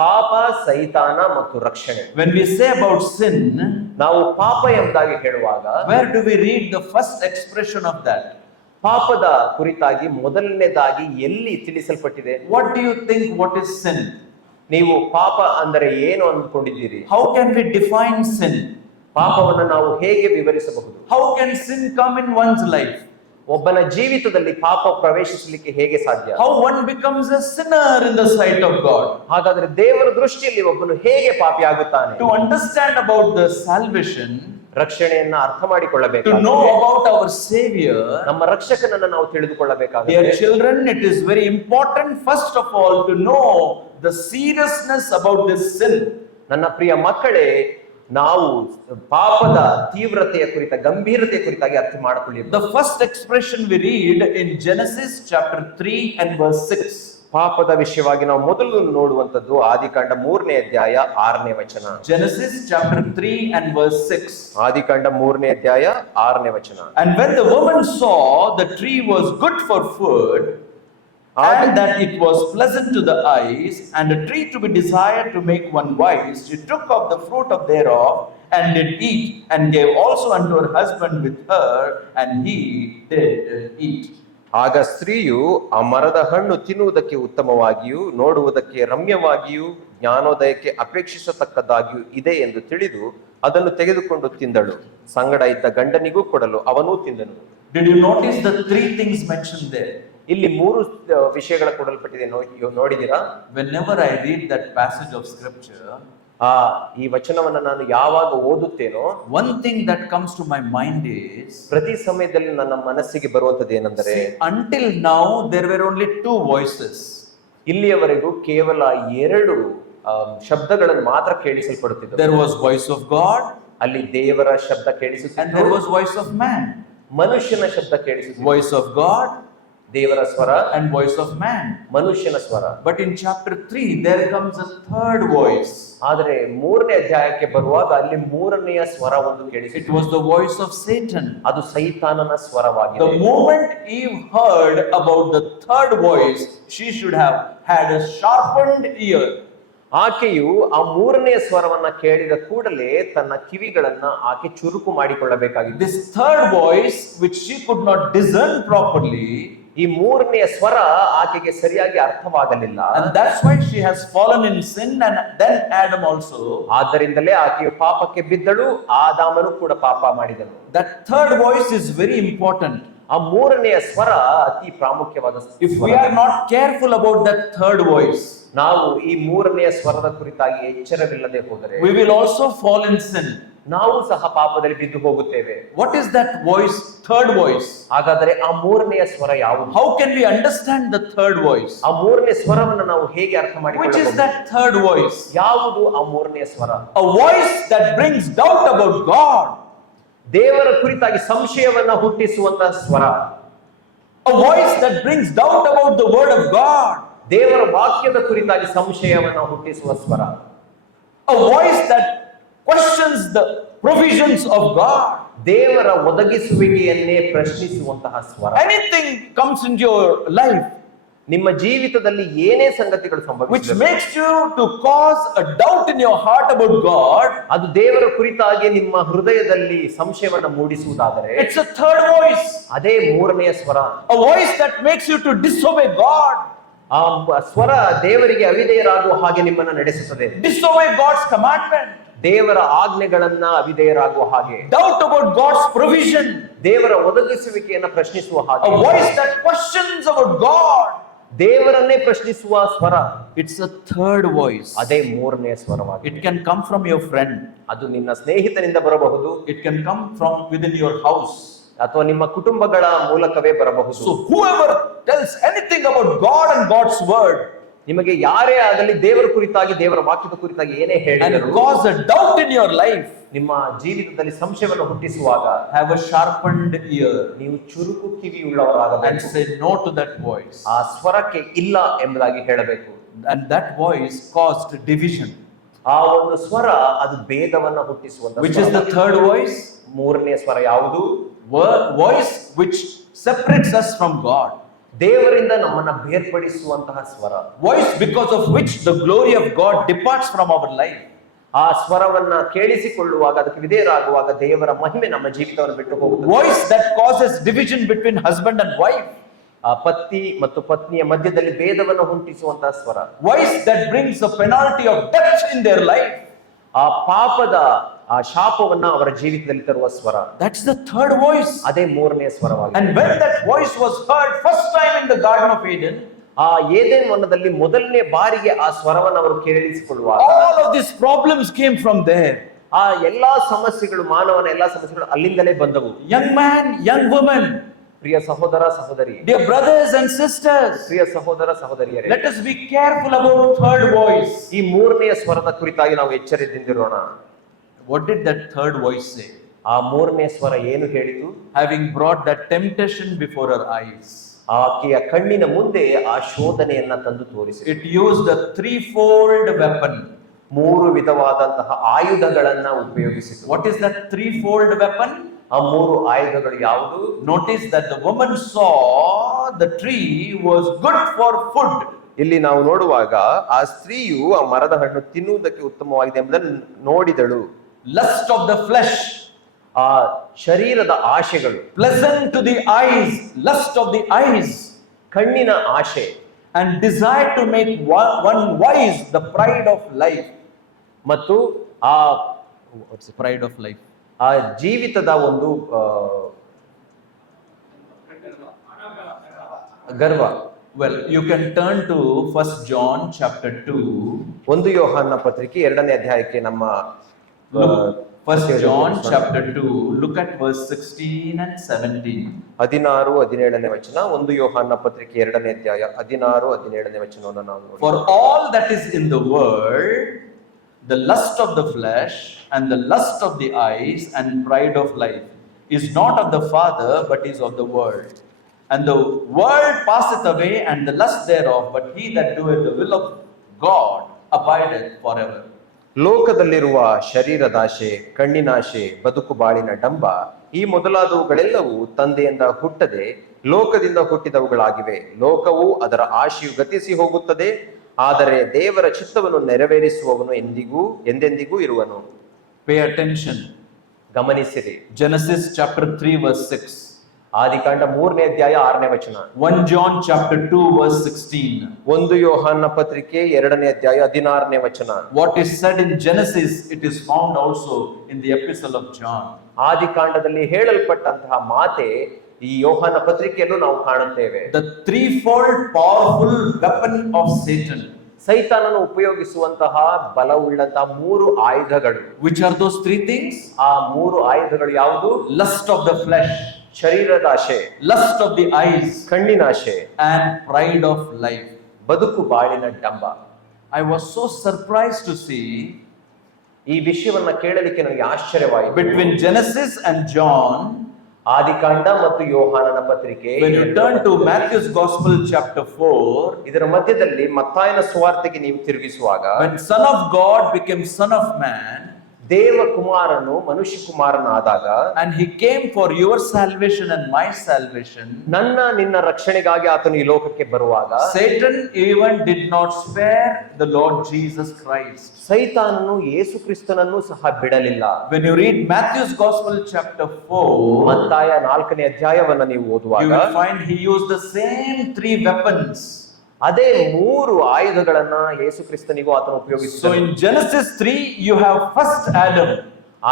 ಪಾಪ, ಸೈತಾನ ಮತ್ತು ರಕ್ಷಣೆ. When we say about sin, ನಾವು ಪಾಪ ಎಂಬುದಾಗಿ ಹೇಳುವಾಗ where do we read the first expression of that? ಪಾಪದ ಕುರಿತಾಗಿ ಮೊದಲನೇದಾಗಿ ಎಲ್ಲಿ ತಿಳಿಸಲ್ಪಟ್ಟಿದೆ? What do you think? What is sin? ನೀವು ಪಾಪ ಅಂದರೆ ಏನು ಅಂದ್ಕೊಂಡಿದ್ದೀರಿ? How can we define sin? ಪಾಪವನ್ನು ನಾವು ಹೇಗೆ ವಿವರಿಸಬಹುದು? How can sin come in one's life? ಒಬ್ಬನ ಜೀವಿತದಲ್ಲಿ ಪಾಪ ಪ್ರವೇಶಿಸಲಿಕ್ಕೆ ಹೇಗೆ ಸಾಧ್ಯ? How one becomes a sinner in the sight of God? ಹಾಗಾದ್ರೆ ದೇವರ ದೃಷ್ಟಿಯಲ್ಲಿ ಒಬ್ಬನು ಹೇಗೆ ಪಾಪಿಯಾಗುತ್ತಾನೆ? To understand about the salvation, ರಕ್ಷಣೆಯನ್ನ ಅರ್ಥ to ಮಾಡಿಕೊಳ್ಳಬೇಕು. know about our Savior, ನಮ್ಮ ರಕ್ಷಕನನ್ನ ನಾವು ತಿಳಿದುಕೊಳ್ಳಬೇಕಾಗಿದೆ. dear children, it is very important first of all to know the seriousness about this sin. ನನ್ನ ಪ್ರಿಯ ಮಕ್ಕಳೇ, ನಾವು ಪಾಪದ ತೀವ್ರತೆಯ ಕುರಿತ ಗಂಭೀರತೆಯ ಕುರಿತಾಗಿ ಅರ್ಥ ಮಾಡಿಕೊಳ್ಳಬೇಕು. The first expression we read in Genesis chapter 3 and verse 6. ಪಾಪದ ವಿಷಯವಾಗಿ ನಾವು ಮೊದಲು ನೋಡುವಂತದ್ದು ಆದಿಕಾಂಡ 3ನೇ ಅಧ್ಯಾಯ 6ನೇ ವಚನ. Genesis chapter 3 and verse 6. ಆದಿಕಾಂಡ 3ನೇ ಅಧ್ಯಾಯ 6ನೇ ವಚನ. And when the woman saw the tree was good for food, and that it was pleasant to the eyes, and a tree to be desired to make one wise, she took of the fruit of thereof, and did eat, and gave also unto her husband with her, and he did eat. ಆಗ ಸ್ತ್ರೀಯು ಆ ಮರದ ಹಣ್ಣು ತಿನ್ನುವುದಕ್ಕೆ ಉತ್ತಮವಾಗಿಯೂ ನೋಡುವುದಕ್ಕೆ ರಮ್ಯವಾಗಿಯೂ ಜ್ಞಾನೋದಯಕ್ಕೆ ಅಪೇಕ್ಷಿಸತಕ್ಕದ್ದಾಗಿಯೂ ಇದೆ ಎಂದು ತಿಳಿದು ಅದನ್ನು ತೆಗೆದುಕೊಂಡು ತಿಂದಳು. ಸಂಗಡ ಇದ್ದ ಗಂಡನಿಗೂ ಕೊಡಲು ಅವನೂ ತಿಂದನು. Did you notice the 3 things mentioned there? ಇಲ್ಲಿ 3 ವಿಷಯಗಳ ಕೊಡಲ್ಪಟ್ಟಿದೆ, ನೋಡಿದಿರಾ? Whenever I read that passage of scripture, ಈ ವಚನವನ್ನ ನಾನು ಯಾವಾಗ ಓದುತ್ತೇನೋ one thing that comes to my mind is, ಪ್ರತಿ ಸಮಯದಲ್ಲಿ ನನ್ನ ಮನಸ್ಸಿಗೆ ಬರುವಂತದ್ದು ಏನಂದರೆ, until now there were only 2 voices. ಇಲ್ಲಿಯವರೆಗೂ ಕೇವಲ 2 ಶಬ್ದಗಳನ್ನು ಮಾತ್ರ ಕೇಳಿಸಲ್ಪಡುತ್ತಿದ್ದವು. There was voice of God, ಅಲ್ಲಿ ದೇವರ ಶಬ್ದ and ಕೇಳಿಸುತ್ತಿತ್ತು, there was voice of man. ಮನುಷ್ಯನ ಶಬ್ದ ಕೇಳಿಸುತ್ತಿತ್ತು. Voice of God ದೇವರ ಸ್ವರ and voice of man. ಮನುಷ್ಯನ ಸ್ವರ. But in chapter 3 there comes a third voice. ಆದರೆ 3ನೇ ಅಧ್ಯಾಯಕ್ಕೆ ಬರುವಾಗ ಅಲ್ಲಿ 3ನೆಯ ಸ್ವರ ಒಂದು It ಕೇಳಿಸಿತು. was the voice of Satan. ಅದು ಸೈತಾನನ ಸ್ವರವಾಗಿದೆ. The moment Eve heard about the third voice, she should have had a sharpened ear. ಆಕೆಯು ಆ 3ನೇ ಸ್ವರವನ್ನ ಕೇಳಿದ ಕೂಡಲೇ ತನ್ನ ಕಿವಿಗಳನ್ನ ಆಕೆ ಚುರುಕು ಮಾಡಿಕೊಳ್ಳಬೇಕಾಗಿತ್ತು. This third voice, which she could not discern properly, ಈ 3ನೇ ಸ್ವರ ಆಕೆಗೆ ಸರಿಯಾಗಿ ಅರ್ಥವಾಗಲಿಲ್ಲ. and that's why she has fallen in sin, and then Adam also. ಆದ್ದರಿಂದಲೇ ಆಕೆಯು ಪಾಪಕ್ಕೆ ಬಿದ್ದಳು, ಆದಾಮನು ಕೂಡ ಪಾಪ ಮಾಡಿದನು. That third voice is very important. ಆ 3ನೇ ಸ್ವರ ಅತಿ ಪ್ರಾಮುಖ್ಯವಾದ If ಸ್ವರ. we are not careful about that third voice, ನಾವು ಈ 3ನೇ ಸ್ವರದ ಕುರಿತಾಗಿ ಎಚ್ಚರವಿಲ್ಲದೆ ಹೋದರೆ we will also fall in sin. ನಾವು ಸಹ ಪಾಪದಲ್ಲಿ ಬಿದ್ದು ಹೋಗುತ್ತೇವೆ. What is that voice, third voice? ಹಾಗಾದರೆ ಆ 3ನೇ ಸ್ವರ ಯಾವುದು? How can we understand the third voice? ಆ 3ನೇ ಸ್ವರವನ್ನು ನಾವು ಹೇಗೆ ಅರ್ಥ Which is ಮಾಡಿಕೊಳ್ಳಬಹುದು? that third voice? ಯಾವುದು ಆ 3ನೇ ಸ್ವರ? A voice that brings doubt about God. ದೇವರ ಕುರಿತಾಗಿ ಸಂಶಯವನ್ನ ಹುಟ್ಟಿಸುವಂತ ಸ್ವರ. A voice that brings doubt about the word of God. ದೇವರ ವಾಕ್ಯದ ಕುರಿತಾಗಿ ಸಂಶಯವನ್ನ ಹುಟ್ಟಿಸುವ ಸ್ವರ. A voice that questions the provisions of God. ದೇವರ ಒದಗಿಸುವಿಕೆಯನ್ನೇ ಪ್ರಶ್ನಿಸುವಂತಹ ಸ್ವರ. Anything comes into your life ನಿಮ್ಮ ಜೀವಿತದಲ್ಲಿ ಏನೇ ಸಂಗತಿಗಳು which ಸಂಭವಿಸಿದರೂ makes you to cause a doubt in your heart about God, ಅದು ದೇವರ ಕುರಿತಾಗಿ ನಿಮ್ಮ ಹೃದಯದಲ್ಲಿ ಸಂಶಯವನ್ನ ಮೂಡಿಸುವುದಾದರೆ it's a third voice. ಅದೇ 3ನೇ ಸ್ವರ. A voice that makes you to disobey God, ಆ ಸ್ವರ ದೇವರಿಗೆ ಅವಿಧೇಯರಾಗುವ ಹಾಗೆ ನಿಮ್ಮನ್ನ ನಡೆಸುತ್ತದೆ. disobey God's commandment, ದೇವರ ಆಜ್ಞೆಗಳನ್ನ ಅವಿಧೇಯರಾಗುವ ಹಾಗೆ, doubt about God's provision, ದೇವರ ಒದಗಿಸುವಿಕೆಯನ್ನ ಪ್ರಶ್ನಿಸುವ a ಹಾಗೆ, voice that questions about God. ದೇವರನ್ನೇ ಪ್ರಶ್ನಿಸುವ ಸ್ವರ. It's a third voice. ಅದೇ 3ನೇ ಸ್ವರವಾಗಿದೆ. It can come from your friend, ಅದು ನಿನ್ನ ಸ್ನೇಹಿತನಿಂದ ಬರಬಹುದು, it can come from within your house. ಅಥವಾ ನಿಮ್ಮ ಕುಟುಂಬಗಳ ಮೂಲಕವೇ ಬರಬಹುದು. So whoever tells anything about God and God's word ನಿಮಗೆ ಯಾರೇ ಆಗಲಿ ದೇವರ ಕುರಿತಾಗಿ ದೇವರ ವಾಕ್ಯದ ಕುರಿತಾಗಿ ಏನೇ and ಹೇಳಿದರು cause a doubt in your life, ನಿಮ್ಮ ಜೀವಿತದಲ್ಲಿ ಸಂಶಯವನ್ನು ಹುಟ್ಟಿಸುವಾಗ have a sharpened ear ನೀವು ಚುರುಕು and ಕಿವಿಯುಳ್ಳವರಾಗಬೇಕು. say no to that voice. ಆ ಸ್ವರಕ್ಕೆ ಇಲ್ಲ ಎಂಬುದಾಗಿ ಹೇಳಬೇಕು. And that voice caused division. ಆ ಒಂದು ಸ್ವರ ಅದು ಭೇದವನ್ನ ಹುಟ್ಟಿಸುವಂತ Which is the third voice? 3ನೇ ಸ್ವರ ಯಾವುದು? voice which separates us from God. ದೇವರಿಂದ ನಮ್ಮನ್ನ ಬೇರ್ಪಡಿಸುವಂತಹ ಸ್ವರ. Voice because of which the glory of God departs from our life. ಆ ಸ್ವರವನ್ನ ಕೇಳಿಸಿಕೊಳ್ಳುವಾಗ, ಅದಕ್ಕೆ ವಿಧೇಯರಾಗುವಾಗ ದೇವರ ಮಹಿಮೆ ನಮ್ಮ ಜೀವಿತವನ್ನು ಬಿಟ್ಟು ಹೋಗುತ್ತದೆ. Voice that causes division between husband and wife. ಆ ಪತಿ ಮತ್ತು ಪತ್ನಿಯ ಮಧ್ಯದಲ್ಲಿ ಭೇದವನ್ನು ಹುಟ್ಟಿಸುವಂತಹ ಸ್ವರ. Voice that brings the penalty of death in their life. ಆ ಪಾಪದ ಆ ಶಾಪವನ್ನ ಅವರ ಜೀವಿತದಲ್ಲಿ ತರುವ ಸ್ವರ. That's the third voice. ಅದೇ ಮೂರನೇ ಸ್ವರವಾಗಿದೆ. And when that voice was heard first time in the Garden of Eden, ಆ ಏದೆನ್ ವನದಲ್ಲಿ ಮೊದಲನೇ ಬಾರಿಗೆ ಆ ಸ್ವರವನ್ನು ಅವರು ಕೇಳಿಸಿಕೊಳ್ಳುವಾಗ, all of these problems came from there. ಆ ಎಲ್ಲಾ ಸಮಸ್ಯೆಗಳು, ಮಾನವನ ಎಲ್ಲಾ ಸಮಸ್ಯೆಗಳು ಅಲ್ಲಿಂದಲೇ ಬಂದವು. Young man, young woman, ಪ್ರಿಯ ಸಹೋದರ ಸಹೋದರಿ, dear brothers and sisters, ಪ್ರಿಯ ಸಹೋದರ ಸಹೋದರಿಯರೇ, let us be careful about third voice. ಈ ಮೂರನೆಯ ಸ್ವರದ ಕುರಿತಾಗಿ ನಾವು ಎಚ್ಚರಿಕೆಯಿಂದಿರೋಣ. What did that third voice say? ಆ ಮೂರನೇ ಸ್ವರ ಏನು ಹೇಳಿತು? Having brought that temptation before her eyes, ಆಕೆಯ ಕಣ್ಣಿನ ಮುಂದೆ ಆ ಶೋಧನೆಯನ್ನ ತಂದು ತೋರಿಸಿ. it used a threefold weapon. ಮೂರು ವಿಧವಾದಂತಹ ಆಯುಧಗಳನ್ನ ಉಪಯೋಗಿಸಿತು. What is that threefold weapon? ಆ ಮೂರು ಆಯುಧಗಳು ಯಾವುದು? Notice that the woman saw the tree was good for food. ಇಲ್ಲಿ ನಾವು ನೋಡುವಾಗ ಆ ಸ್ತ್ರೀಯು ಆ ಮರದ ಹಣ್ಣು ತಿನ್ನುವುದಕ್ಕೆ ಉತ್ತಮವಾಗಿದೆ ಎಂಬುದನ್ನು ನೋಡಿದಳು. Lust of the flesh, ಆ ಶರೀರದ ಆಶೆಗಳು. pleasant to the eyes, lust of the eyes, ಕಣ್ಣಿನ ಆಶೆ. and desire to make one wise, the pride of life. ಮತ್ತು ಆ What's the pride of life? ಆ ಜೀವಿತದ ಒಂದು ಗರ್ವ. Well, you can turn to 1 John chapter 2. 1 ಯೋಹಾನ ಪತ್ರಿಕೆ 2ನೇ ಅಧ್ಯಾಯಕ್ಕೆ ನಮ್ಮ 1 John chapter 2, look at verse 16 and 17. 16, 17ನೇ ವಚನ. 1 ಯೋಹಾನ ಪತ್ರಿಕೆ 2ನೇ ಅಧ್ಯಾಯ 16, 17ನೇ ವಚನವನ್ನು ನಾವು ನೋಡಿ. For all that is in the world, the lust of the flesh and the lust of the eyes and pride of life is not of the Father, but is of the world. And the world passeth away and the lust thereof, but he that doeth the will of God abideth forever. ಲೋಕದಲ್ಲಿರುವ ಶರೀರದಾಶೆ, ಕಣ್ಣಿನಾಶೆ, ಬದುಕು ಬಾಳಿನ ಡಂಬ, ಈ ಮೊದಲಾದವುಗಳೆಲ್ಲವೂ ತಂದೆಯಿಂದ ಹುಟ್ಟದೆ ಲೋಕದಿಂದ ಹುಟ್ಟಿದವುಗಳಾಗಿವೆ. ಲೋಕವು ಅದರ ಆಶೆಯು ಗತಿಸಿ ಹೋಗುತ್ತದೆ, ಆದರೆ ದೇವರ ಚಿತ್ತವನ್ನು ನೆರವೇರಿಸುವವನು ಎಂದೆಂದಿಗೂ ಇರುವನು. Pay attention. ಗಮನಿಸಿರಿ. Genesis chapter 3 verse 6. ಆದಿಕಾಂಡ 3ನೇ ಅಧ್ಯಾಯ 6ನೇ ವಚನ. 1 John chapter 2 verse 16. 1 ಯೋಹಾನ ಪತ್ರಿಕೆ 2ನೇ ಅಧ್ಯಾಯ 16ನೇ ವಚನ. What is said in Genesis, it is found also in the epistle of John. ಆದಿಕಾಂಡದಲ್ಲಿ ಹೇಳಲ್ಪಟ್ಟಂತಹ ಮಾತೆ ಈ ಯೋಹಾನ ಪತ್ರಿಕೆಯಲ್ಲೂ ನಾವು ಕಾಣುತ್ತೇವೆ. The threefold powerful weapon of Satan. ಸೈತಾನನು ಉಪಯೋಗಿಸುವಂತಹ ಬಲವುಳ್ಳಂತಹ ಮೂರು ಆಯುಧಗಳು. Which are those three things? ಆ ಮೂರು ಆಯುಧಗಳು ಯಾವುದು? Lust of the flesh, ಶರೀರದ ಆಶೆ, lust of the eyes, ಕಣ್ಣಿನ ಆಶೆ, and pride of life. ಬದುಕು ಬಾಳಿನ ಡಂಬ. I was so surprised to see ಈ ವಿಷಯವನ್ನ ಕೇಳಲಿಕ್ಕೆ ನನಗೆ ಆಶ್ಚರ್ಯವಾಯಿತು. between Genesis and John, ಆದಿಕಾಂಡ ಮತ್ತು ಯೋಹಾನನ ಪತ್ರಿಕೆ, when you turn to Matthew's Gospel chapter 4, ಇದರ ಮಧ್ಯದಲ್ಲಿ ಮತ್ತಾಯನ ಸುವಾರ್ತೆಗೆ ನೀವು ತಿರುಗಿಸುವಾಗ, when Son of God became Son of Man, ದೇವ ಕುಮಾರನು ಮನುಷ್ಯ ಕುಮಾರನಾದಾಗ, and he came for your salvation and my salvation, ನನ್ನ ನಿನ್ನ ರಕ್ಷಣೆಗಾಗಿ ಆತನು ಈ ಲೋಕಕ್ಕೆ ಬರುವಾಗ, Satan even did not spare the Lord Jesus Christ. ಸೈತಾನನು ಯೇಸು ಕ್ರಿಸ್ತನನ್ನು ಸಹ ಬಿಡಲಿಲ್ಲ. When you read Matthew's Gospel chapter 4, ಮತ್ತಾಯ 4ನೇ ಅಧ್ಯಾಯವನ್ನ ನೀವು ಓದುವಾಗ, you will find he used the same three weapons. ಅದೇ ಮೂರು ಆಯುಧಗಳನ್ನ ಯೇಸು ಕ್ರಿಸ್ತನಿಗೂ ಆತನು ಉಪಯೋಗಿಸಿದನು. So in Genesis 3 you have first Adam.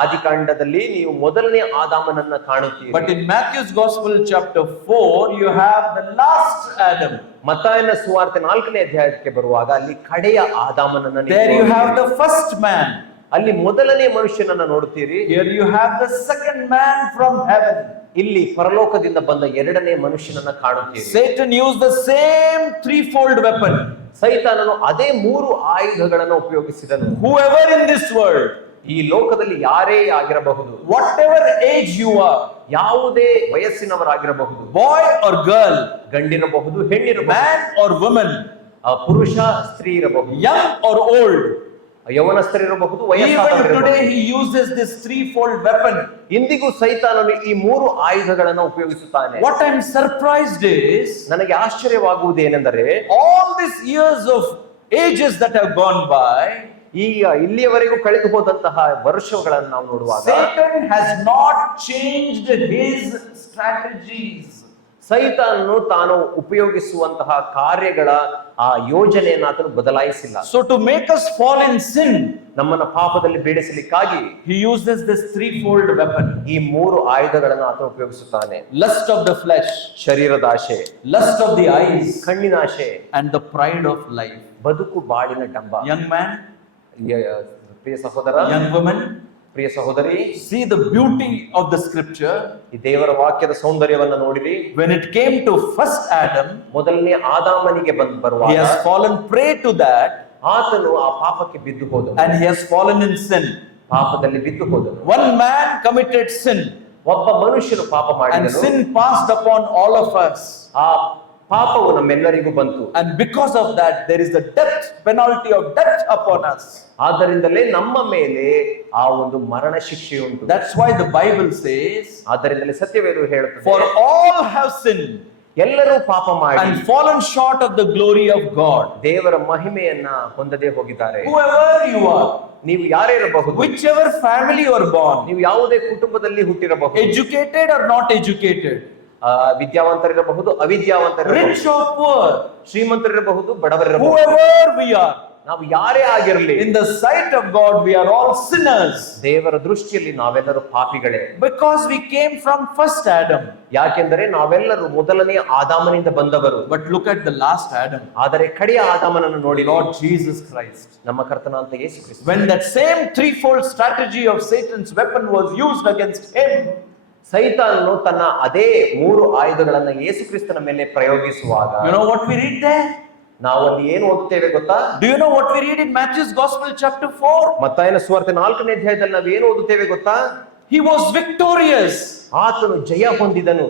ಆದಿಕಾಂಡದಲ್ಲಿ ನೀವು ಮೊದಲನೇ ಆದಾಮನನ್ನ ಕಾಣುತ್ತೀರಿ. But in Matthew's Gospel chapter 4 you have the last Adam. ಮತ್ತಾಯನ ಸುವಾರ್ತೆ 4ನೇ ಅಧ್ಯಾಯಕ್ಕೆ ಬರುವಾಗ ಅಲ್ಲಿ ಕಡೆಯ ಆದಾಮನನ್ನ ನೀವು There you have ನೋಡುತ್ತೀರಿ. the first man. ಅಲ್ಲಿ ಮೊದಲನೇ ಮನುಷ್ಯನನ್ನ ನೋಡುತ್ತೀರಿ. Here you have the second man from heaven. ಇಲ್ಲಿ ಪರಲೋಕದಿಂದ ಬಂದ ಎರಡನೇ ಮನುಷ್ಯನನ್ನ ಕಾಣುತ್ತೀರಿ. Satan used the same threefold weapon. ಸೈತಾನನು ಅದೇ ಮೂರು ಆಯುಧಗಳನ್ನು ಉಪಯೋಗಿಸಿದನು. Whoever in this world, ಈ ಲೋಕದಲ್ಲಿ ಯಾರೇ ಆಗಿರಬಹುದು, whatever age you are, ಯಾವುದೇ ವಯಸ್ಸಿನವರಾಗಿರಬಹುದು, boy or girl, ಗಂಡಿರಬಹುದು ಹೆಣ್ಣಿರಬಹುದು, man or woman, ಪುರುಷ ಸ್ತ್ರೀ ಇರಬಹುದು, young or old, ಯೌವನಸ್ಥರಿರಬಹುದು, Even ವಯಸ್ಸಾದವರಿರಬಹುದು. today he uses this threefold weapon. ಇಂದಿಗೂ ಸೈತಾನನು ಈ 3 ಆಯುಧಗಳನ್ನು ಉಪಯೋಗಿಸುತ್ತಾನೆ. What I'm surprised is, ನನಗೆ ಆಶ್ಚರ್ಯವಾಗುವುದೇನೆಂದರೆ, all these years of ages that have gone by, ಈಗ ಇಲ್ಲಿಯವರೆಗೂ ಕಳೆದು ಹೋದಂತಹ ವರ್ಷಗಳನ್ನು ನಾವು ನೋಡುವಾಗ Satan has not changed his strategies. ಸೈತಾನನು ತಾನು ಉಪಯೋಗಿಸುವಂತಹ ಕಾರ್ಯಗಳ ಆ ಯೋಜನೆಯನ್ನು ಆತನು ಬದಲಾಯಿಸಿಲ್ಲ. So to make us fall in sin, ನಮ್ಮನ್ನ ಪಾಪದಲ್ಲಿ ಬೀಳಿಸಲಿಕ್ಕಾಗಿ he uses this threefold weapon. ಈ 3 ಆಯುಧಗಳನ್ನು ಆತನು ಉಪಯೋಗಿಸುತ್ತಾನೆ. Lust of the flesh, ಶರೀರದ ಆಶೆ, lust of the eyes, ಕಣ್ಣಿನ ಆಶೆ, and the pride of life. ಬದುಕು ಬಾಳಿನ ಡಂಬ. Young man, ಪ್ರಿಯ ಸಹೋದರ, young woman, ಪ್ರಿಯ ಸಹೋದರಿ, see the beauty of the scripture. ಈ ದೇವರ ವಾಕ್ಯದ ಸೌಂದರ್ಯವನ್ನ ನೋಡಿರಿ. When it came to first Adam, ಮೊದಲನೇ ಆದಾಮನಿಗೆ ಬರುವಾಗ he has fallen prey to that, ಆತನು ಆ ಪಾಪಕ್ಕೆ ಬಿದ್ದು ಹೋದನು. and he has fallen in sin. ಪಾಪದಲ್ಲಿ ಬಿದ್ದು ಹೋದನು. One man committed sin, ಒಬ್ಬ ಮನುಷ್ಯನು ಪಾಪ and ಮಾಡಿದನು. sin passed upon all of us. ಆ ಪಾಪವು ನಮ್ಮೆಲ್ಲರಿಗೂ ಬಂತು. And because of that, there is the death penalty of death upon us. ಆದ್ದರಿಂದಲೇ ನಮ್ಮ ಮೇಲೆ ಆ ಒಂದು ಮರಣ ಶಿಕ್ಷೆ ಉಂಟು. That's why the Bible says, ಆದ್ದರಿಂದಲೇ ಸತ್ಯವೇದವು ಹೇಳುತ್ತದೆ, for all have sinned ಎಲ್ಲರೂ ಪಾಪ ಮಾಡಿ and fallen short of the glory of God. ದೇವರ ಮಹಿಮೆಯನ್ನ ಹೊಂದದೆ ಹೋಗಿದ್ದಾರೆ. Whoever you are, ನೀವು ಯಾರೇ ಇರಬಹುದು, whichever family you are born, ನೀವು ಯಾವುದೇ ಕುಟುಂಬದಲ್ಲಿ ಹುಟ್ಟಿರಬಹುದು, educated or not educated, ವಿದ್ಯಾವಂತರಿರಬಹುದು, ಅವಿದ್ಯಾವಂತರಿರಬಹುದು, rich or poor, ಶ್ರೀಮಂತರಿರಬಹುದು, ಬಡವರಿರಬಹುದು, whoever we are, ನಾವು ಯಾರೇ ಆಗಿರಲಿ, in the sight of God we are all sinners. ದೇವರ ದೃಷ್ಟಿಯಲ್ಲಿ ನಾವೆಲ್ಲರೂ ಪಾಪಿಗಳೇ. Because we came from first Adam. ಯಾಕೆಂದರೆ ನಾವೆಲ್ಲರೂ ಮೊದಲನೇ ಆದಾಮನಿಂದ ಬಂದವರು. But look at the last Adam, ಆದರೆ ಕಡೆಯ ಆದಾಮನನ್ನು ನೋಡಿ, Lord Jesus Christ. ನಮ್ಮ ಕರ್ತನಾದ Yesu Krista. When that same threefold strategy of Satan's weapon was used against him, ಸೈತಾನನು ತನ್ನ ಅದೇ 3 ಆಯುಧಗಳನ್ನ ಯೇಸು ಕ್ರಿಸ್ತನ ಮೇಲೆ ಪ್ರಯೋಗಿಸುವಾಗ, you know what we read there? ನಾವು ಅಲ್ಲಿ ಏನು ಓದುತ್ತೇವೆ ಗೊತ್ತಾ? Do you know what we read in Matthew's Gospel chapter 4? ಮತ್ತಾಯನ ಸುವಾರ್ತೆ 4ನೇ ಅಧ್ಯಾಯದಲ್ಲಿ ನಾವು ಏನು ಓದುತ್ತೇವೆ ಗೊತ್ತಾ? He was victorious. ಆತನು ಜಯ ಹೊಂದಿದನು.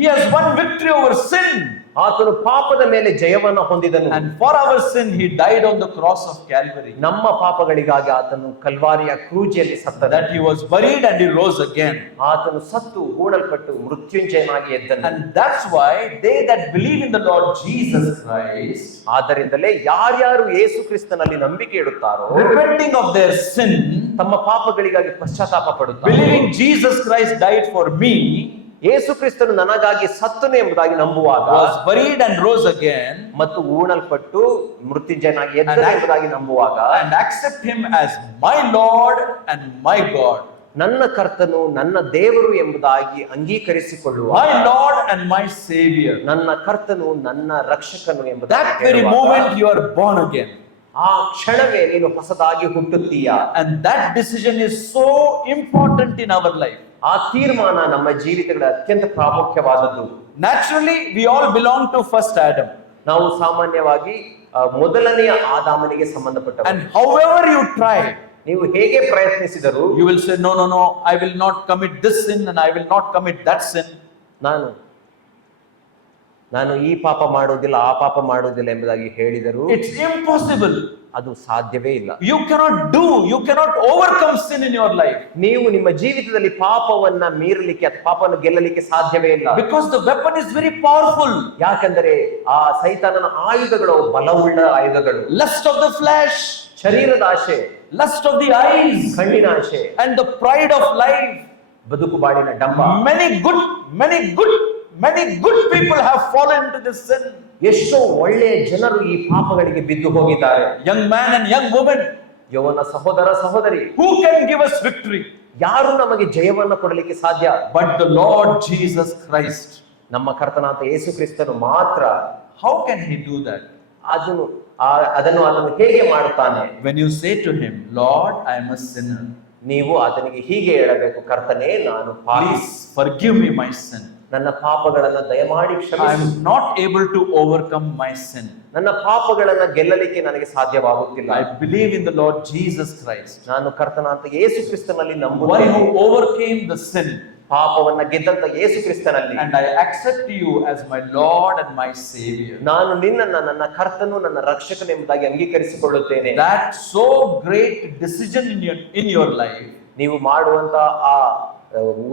He has won victory over sin. ಆತನು ಪಾಪದ ಮೇಲೆ ಜಯವನ್ನ ಹೊಂದಿದನು. And for our sin he died on the cross of Calvary. ನಮ್ಮ ಪಾಪಗಳಿಗಾಗಿ ಆತನು ಕಲ್ವಾರಿಯ ಕ್ರೂಜಿಯಲ್ಲಿ ಸತ್ತನು. That he was buried and he rose again. ಆತನು ಸತ್ತು ಹೂಣಲ್ಪಟ್ಟು ಮೃತ್ಯುಂಜಯನಾಗಿ ಎದ್ದನು. And that's why they that believe in the Lord Jesus Christ, ಆದ್ದರಿಂದಲೇ ಯಾರ್ಯಾರು ಯೇಸು ಕ್ರಿಸ್ತನಲ್ಲಿ ನಂಬಿಕೆ ಇಡುತ್ತಾರೋ, repenting of their sin, ತಮ್ಮ ಪಾಪಗಳಿಗಾಗಿ ಪಶ್ಚಾತ್ತಾಪ ಪಡುತ್ತಾರೆ, believing Jesus Christ died for me, ಯೇಸು ಕ್ರಿಸ್ತನು ನನಗಾಗಿ ಸತ್ತನು ಎಂಬುದಾಗಿ ನಂಬುವಾಗ, was buried and rose again, ಮತ್ತು ಹೂಣಲ್ಪಟ್ಟು ಮೃತ್ಯುಂಜಯನಾಗಿ ಎದ್ದನು ಎಂಬುದಾಗಿ ನಂಬುವಾಗ, and accept him as my Lord and my God. ನನ್ನ ಕರ್ತನು ನನ್ನ ದೇವರು ಎಂಬುದಾಗಿ ಅಂಗೀಕರಿಸಿಕೊಳ್ಳುವ, My Lord and my Savior. ನನ್ನ ಕರ್ತನು ನನ್ನ ರಕ್ಷಕನು That ಎಂಬುದಾಗಿ very ಹೇಳುವಾಗ, moment you are born again. ಆ ಕ್ಷಣವೇ ನೀನು ಹೊಸದಾಗಿ ಹುಟ್ಟುತ್ತೀಯಾ. And that decision is so important in our life. ಆ ತೀರ್ಮಾನ ನಮ್ಮ ಜೀವಿತಗಳ ಅತ್ಯಂತ ಪ್ರಾಮುಖ್ಯವಾದದ್ದು. Naturally, we all belong to first Adam. ನಾವು ಸಾಮಾನ್ಯವಾಗಿ ಮೊದಲನೆಯ ಆದಾಮನಿಗೆ ಸಂಬಂಧಪಟ್ಟವರು. And however you try, ನೀವು ಹೇಗೆ ಪ್ರಯತ್ನಿಸಿದರು, you will say, no, no, no, I will not commit this sin and I will not commit that sin. ನಾನು ಈ ಪಾಪ ಮಾಡುವುದಿಲ್ಲ, ಆ ಪಾಪ ಮಾಡುವುದಿಲ್ಲ ಎಂಬುದಾಗಿ ಹೇಳಿದರು. It's impossible. ಅದು ಸಾಧ್ಯವೇ ಇಲ್ಲ. You cannot overcome sin in your life. ನೀವು ನಿಮ್ಮ ಜೀವಿತದಲ್ಲಿ ಪಾಪವನ್ನ ಮೀರಲಿಕ್ಕೆ ಅಥವಾ ಪಾಪವನ್ನು ಗೆಲ್ಲಲಿಕ್ಕೆ ಸಾಧ್ಯವೇ ಇಲ್ಲ. Because the weapon is very powerful. ಯಾಕಂದರೆ ಆ ಸೈತಾನನ ಆಯುಧಗಳು ಬಲವುಳ್ಳ ಆಯುಧಗಳು. Lust of the flesh, ಶರೀರದ ಆಶೆ, lust of the eyes, ಕಣ್ಣಿನ ಆಶೆ, and the pride of life. ಬದುಕು ಬಾಳಿನ ಡಂಬ. Many good people have fallen into this sin. ಎಷ್ಟೋ ಒಳ್ಳೆಯ ಜನರು ಈ ಪಾಪಗಳಿಗೆ ಬಿದ್ದು ಹೋಗಿದ್ದಾರೆ. Young man and young woman, ಯೌವನ ಸಹೋದರ ಸಹೋದರಿ, who can give us victory? ಯಾರು ನಮಗೆ ಜಯವನ್ನು ಕೊಡಲಿಕ್ಕೆ ಸಾಧ್ಯ? But the Lord Jesus Christ. ನಮ್ಮ ಕರ್ತನಾದ ಯೇಸು ಕ್ರಿಸ್ತನು ಮಾತ್ರ. How can he do that? ಅದನ್ನು ಆತನು ಹೇಗೆ ಮಾಡುತ್ತಾನೆ? When you say to him, Lord, I am a sinner, ನೀವು ಆತನಿಗೆ ಹೀಗೆ ಹೇಳಬೇಕು, ಕರ್ತನೇ ನಾನು ಪಾಪಿ, please forgive me my sin. ನನ್ನ ಪಾಪಗಳನ್ನ ದಯಮಾಡಿ I ಕ್ಷಮಿಸು. am not able to overcome my sin. ನನ್ನ ಪಾಪಗಳನ್ನ ಗೆಲ್ಲಲಿಕ್ಕೆ ನನಗೆ ಸಾಧ್ಯವಾಗುತ್ತಿಲ್ಲ. I believe in the Lord Jesus Christ, ನಾನು ಕರ್ತನಾದ ಯೇಸು ಕ್ರಿಸ್ತನಲ್ಲಿ one ನಂಬುತ್ತೇನೆ. who overcame the sin, ಪಾಪವನ್ನ ಗೆದ್ದಂತ ಯೇಸು ಕ್ರಿಸ್ತನಲ್ಲಿ and I accept you as my Lord and my Savior. ನಾನು ನಿನ್ನನ್ನ ನನ್ನ ಕರ್ತನು ನನ್ನ ರಕ್ಷಕನು ಎಂಬುದಾಗಿ ಅಂಗೀಕರಿಸಿಕೊಳ್ಳುತ್ತೇನೆ. That so great decision in your life, ನೀವು ಮಾಡುವಂತ ಆ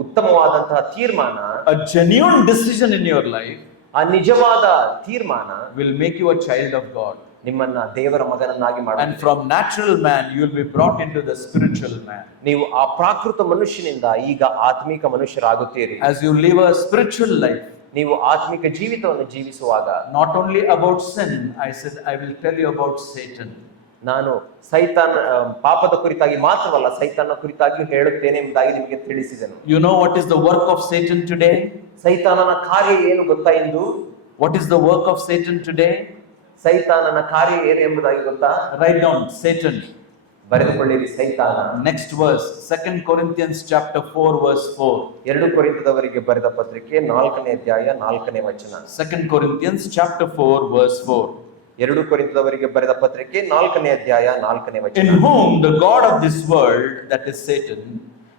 ಉತ್ತಮವಾದಂತಹ ತೀರ್ಮಾನ, a genuine decision in your life, ಆ ನಿಜವಾದ ತೀರ್ಮಾನ will make you a child of God. ನಿಮ್ಮನ್ನ ದೇವರ ಮಗನನ್ನಾಗಿ ಮಾಡುತ್ತೆ. And from natural man you will be brought into the spiritual man. ನೀವು ಆ ಪ್ರಾಕೃತ ಮನುಷ್ಯನಿಂದ ಈಗ ಆತ್ಮಿಕ ಮನುಷ್ಯರಾಗುತ್ತೀರಿ. As you live a spiritual life, ನೀವು ಆತ್ಮಿಕ ಜೀವಿತವನ್ನು ಜೀವಿಸುವಾಗ, not only about sin, I said I will tell you about Satan. ನಾನು ಸೈತಾನ ಪಾಪದ ಕುರಿತಾಗಿ ಮಾತ್ರವಲ್ಲ, ಸೈತಾನ ಕುರಿತಾಗಿಯೂ ಹೇಳುತ್ತೇನೆ ಎಂಬುದಾಗಿ ನಿಮಗೆ ತಿಳಿಸಿದೆನು. You know what is the work of Satan today? ಸೈತಾನನ ಕಾರ್ಯ ಏನು ಗೊತ್ತಾ ಇಂದು? What is the work of Satan today? ಸೈತಾನನ ಕಾರ್ಯ ಏನು ಎಂಬುದಾಗಿ ಗೊತ್ತಾ? Write down Satan. ಬರೆದುಕೊಳ್ಳಿರಿ, ಸೈತಾನ. Next verse, 2 Corinthians chapter 4 verse 4. 2 ಕೊರಿಂಥದವರಿಗೆ ಬರೆದ ಪತ್ರಿಕೆ 4ನೇ ಅಧ್ಯಾಯ 4ನೇ ವಚನ. 2 Corinthians chapter 4 verse 4. 2 ಕೊರಿಂಥದವರಿಗೆ ಬರೆದ ಪತ್ರಿಕೆ 4ನೇ ಅಧ್ಯಾಯ 4ನೇ ವಚನ. In whom the God of this world, that is Satan,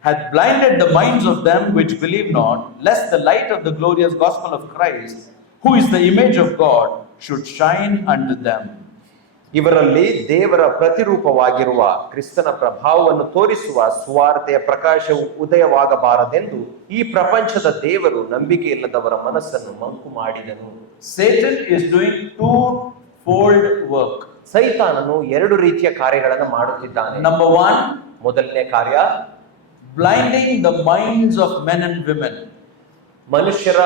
hath blinded the minds of them which believe not, lest the light of the glorious gospel of Christ, who is the image of God, should shine unto them. ಇವರಲ್ಲಿ ದೇವರ ಪ್ರತಿರೂಪವಾಗಿರುವ ಕ್ರಿಸ್ತನ ಪ್ರಭಾವವನ್ನು ತೋರಿಸುವ ಸುವಾರ್ತೆಯ ಪ್ರಕಾಶವು ಉದಯವಾಗಬಾರದೆಂದು ಈ ಪ್ರಪಂಚದ ದೇವರು ನಂಬಿಕೆಯಿಲ್ಲದವರ ಮನಸ್ಸನ್ನು ಮಂಕು ಮಾಡಿದನು. Satan is doing two-fold work. ಸೈತಾನನು 2 ರೀತಿಯ ಕಾರ್ಯಗಳನ್ನು ಮಾಡುತ್ತಿದ್ದಾನೆ. Number 1, ಮೊದಲನೇ ಕಾರ್ಯ, blinding the minds of men and women. ಮನುಷ್ಯರ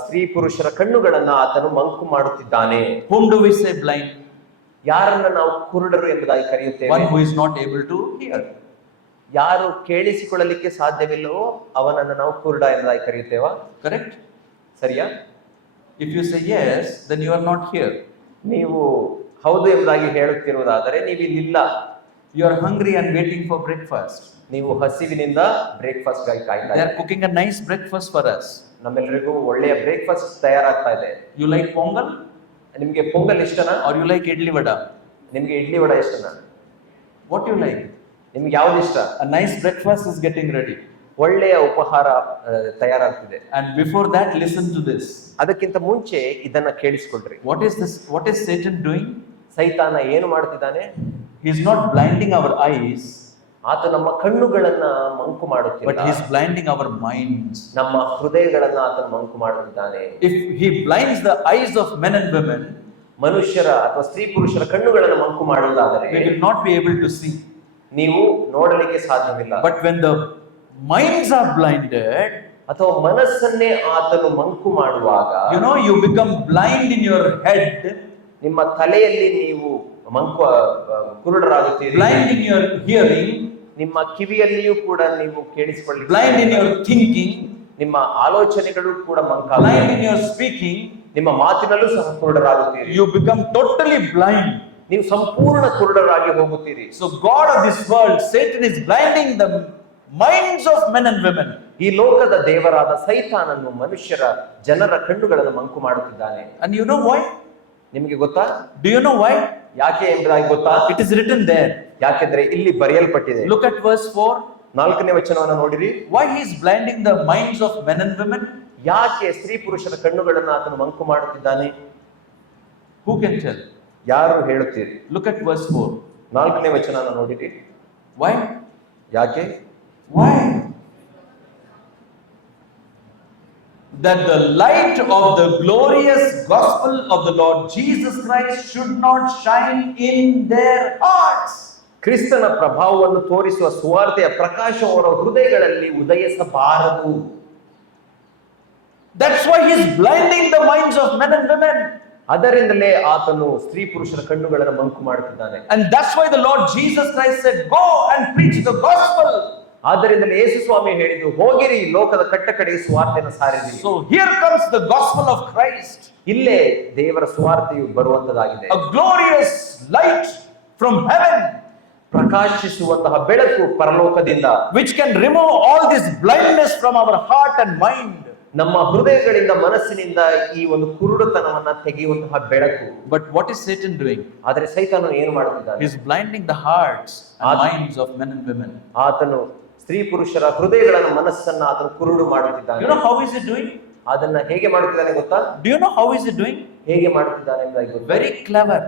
ಸ್ತ್ರೀ ಪುರುಷರ ಕಣ್ಣುಗಳನ್ನ ಆತನು ಮಂಕು ಮಾಡುತ್ತಿದ್ದಾನೆ. Whom do we say blind? ಯಾರನ್ನ ನಾವು ಕುರುಡರು ಎಂಬುದಾಗಿ ಕರೆಯುತ್ತೇವೆ? One who is not able to hear. ಯಾರು ಕೇಳಿಸಿಕೊಳ್ಳಲಿಕ್ಕೆ ಸಾಧ್ಯವಿಲ್ಲವೋ ಅವನನ್ನು ನಾವು ಕುರುಡ ಎಂಬುದಾಗಿ ಕರೆಯುತ್ತೇವಾ? Correct? ಸರಿಯಾ? If you say yes, then you are not here. ನೀವು ಹೌದು ಎಂಬುದಾಗಿ ಹೇಳುತ್ತಿರುವುದಾದರೆ ನೀವು ಇಲ್ಲಿಲ್ಲ. You are hungry and waiting for breakfast. ನೀವು ಹಸಿವಿನಿಂದ ಬ್ರೇಕ್ಫಾಸ್ಟ್ ಗಾಗಿ ಕಾಯ್ತಾ They are ಇದ್ದೀರಿ. cooking a nice breakfast for us. ನಮ್ಮೆಲ್ಲರಿಗೂ ಒಳ್ಳೆಯ ಬ್ರೇಕ್ಫಾಸ್ಟ್ ತಯಾರಾಗ್ತಾ ಇದೆ. You like pongal ನಿಮ್ಗೆ ಪೊಂಗಲ್ ಇಷ್ಟನಾ? or you like idli vada? ನಿಮ್ಗೆ ಇಡ್ಲಿ ವಡ ಇಷ್ಟನಾ? What you like? ನಿಮ್ಗೆ ಯಾವ್ದು ಇಷ್ಟ? A nice breakfast is getting ready. ಒಳ್ಳೆಯ ಉಪಹಾರ ತಯಾರಾಗ್ತಿದೆ. And before that, listen to this. ಅದಕ್ಕಿಂತ ಮುಂಚೆ ಇದನ್ನ ಕೇಳಿಸ್ಕೊಳ್ರಿ. What is this? What is Satan doing? ಸೈತಾನ ಏನು ಮಾಡ್ತಿದ್ದಾನೆ? He is not blinding our eyes, ಆತ ನಮ್ಮ ಕಣ್ಣುಗಳನ್ನ ಮಂಕು but ಮಾಡುತ್ತಿಲ್ಲ, he is blinding our minds. ನಮ್ಮ ಹೃದಯಗಳನ್ನ ಆತನು ಮಂಕು ಮಾಡುತ್ತಿದ್ದಾನೆ. If he blinds the eyes of men and women, ಮನುಷ್ಯರ ಅಥವಾ ಸ್ತ್ರೀ ಪುರುಷರ ಕಣ್ಣುಗಳನ್ನು ಮಂಕು ಮಾಡುವುದಾದರೆ we will not be able to see. ನೀವು ನೋಡಲಿಕ್ಕೆ ಸಾಧ್ಯವಿಲ್ಲ. But when the minds are blinded, ಅಥವಾ ಮನಸ್ಸನ್ನೇ ಆತನು ಮಂಕು ಮಾಡುವಾಗ, you know, you become blind in your head, ನಿಮ್ಮ ತಲೆಯಲ್ಲಿ ನೀವು ಮಂಕು ಕುರುಡರಾಗುತ್ತೀರಿ. blind in your hearing, ನಿಮ್ಮ ಕಿವಿಯಲ್ಲಿಯೂ ಕೂಡ ನೀವು ಕೇಳಿಸಿಕೊಳ್ಳಿ, blind in your thinking, ನಿಮ್ಮ ಆಲೋಚನೆಗಳು ಕೂಡ blind ಮಂಕಾಗುತ್ತವೆ. in your speaking. ನಿಮ್ಮ ಮಾತಿನಲ್ಲೂ ಸಹ ಕುರುಡರಾಗುತ್ತೀರಿ. You become totally blind. ನೀವು ಸಂಪೂರ್ಣ ಕುರುಡರಾಗಿ ಹೋಗುತ್ತೀರಿ. So God of this world, Satan, is blinding the minds of men and women. ಈ ಲೋಕದ ದೇವರಾದ ಸೈತಾನನು ಮನುಷ್ಯರ ಜನರ ಕಣ್ಣುಗಳನ್ನು ಮಂಕು ಮಾಡುತ್ತಿದ್ದಾನೆ. And you know why? ನಿಮಗೆ ಗೊತ್ತಾ? Do you know why? ಯಾಕೆ ಎಂಬುದಾಗಿ ಗೊತ್ತಾ? It is written there. ಯಾಕೆಂದ್ರೆ ಇಲ್ಲಿ ಬರೆಯಲ್ಪಟ್ಟಿದೆ. Look at verse 4. 4ನೇ ವಚನವನ್ನು ನೋಡಿರಿ. Why he is blinding the minds of men and women? ಯಾಕೆ ಸ್ತ್ರೀ ಪುರುಷರ ಕಣ್ಣುಗಳನ್ನು ಆತನು ಮಂಕು ಮಾಡುತ್ತಿದ್ದಾನೆ? Who can tell? ಯಾರು ಹೇಳುತ್ತೀರಿ? Look at verse 4. 4ನೇ ವಚನವನ್ನು ನೋಡಿರಿ. Why? ಯಾಕೆ? Why? That the light of the glorious gospel of the Lord Jesus Christ should not shine in their hearts. ಕ್ರಿಸ್ತನ ಪ್ರಭಾವವನ್ನು ತೋರಿಸುವ ಸುವಾರ್ತೆಯ ಪ್ರಕಾಶ ಅವರ ಹೃದಯಗಳಲ್ಲಿ ಉದಯಿಸಬಾರದು. That's why he is blinding the minds of men and women. ಅದರಿಂದಲೇ ಆತನು ಸ್ತ್ರೀ ಪುರುಷರ ಕಣ್ಣುಗಳನ್ನು ಮಂಕು ಮಾಡುತ್ತಿದ್ದಾನೆ. And that's why the Lord Jesus Christ said, go and preach the gospel. ಆದ್ದರಿಂದಲೇ ಯೇಸು ಸ್ವಾಮಿ ಹೇಳಿದ್ದು, ಹೋಗಿರಿ ಲೋಕದ ಕಟ್ಟಕಡೆಯ ಸುವಾರ್ತೆಯನ್ನು ಸಾರಿರಿ. So here comes the gospel of Christ. ಇಲ್ಲೇ ದೇವರ ಸುವಾರ್ತೆಯು ಬರುವಂತದಾಗಿದೆ. A glorious light from heaven, ಪ್ರಕಾಶಿಸುವಂತಹ ಬೆಳಕು ಪರಲೋಕದಿಂದ, which can remove all this blindness from our heart and mind. ನಮ್ಮ ಹೃದಯಗಳಿಂದ ಮನಸ್ಸಿನಿಂದ ಈ ಒಂದು ಕುರುಡುತನವನ್ನ ತೆಗೆಯುವಂತಹ ಬೆಳಕು. But what is Satan doing? ಆದರೆ ಸೈತಾನನು ಏನು ಮಾಡುತ್ತಿದ್ದಾನೆ? He is blinding the hearts and minds of men and women. ಆತನು ಸ್ತ್ರೀ ಪುರುಷರ ಹೃದಯಗಳನ್ನು ಮನಸ್ಸನ್ನ ಆತನು ಕುರುಡು ಮಾಡುತ್ತಿದ್ದಾನೆ. You know how is he doing? ಅದನ್ನ ಹೇಗೆ ಮಾಡುತ್ತಿದ್ದಾನೆ ಗೊತ್ತಾ? Do you know how is he doing? ಹೇಗೆ ಮಾಡುತ್ತಿದ್ದಾನೆ ಎಂಬುದಾಗಿ ಗೊತ್ತಾ? Very clever.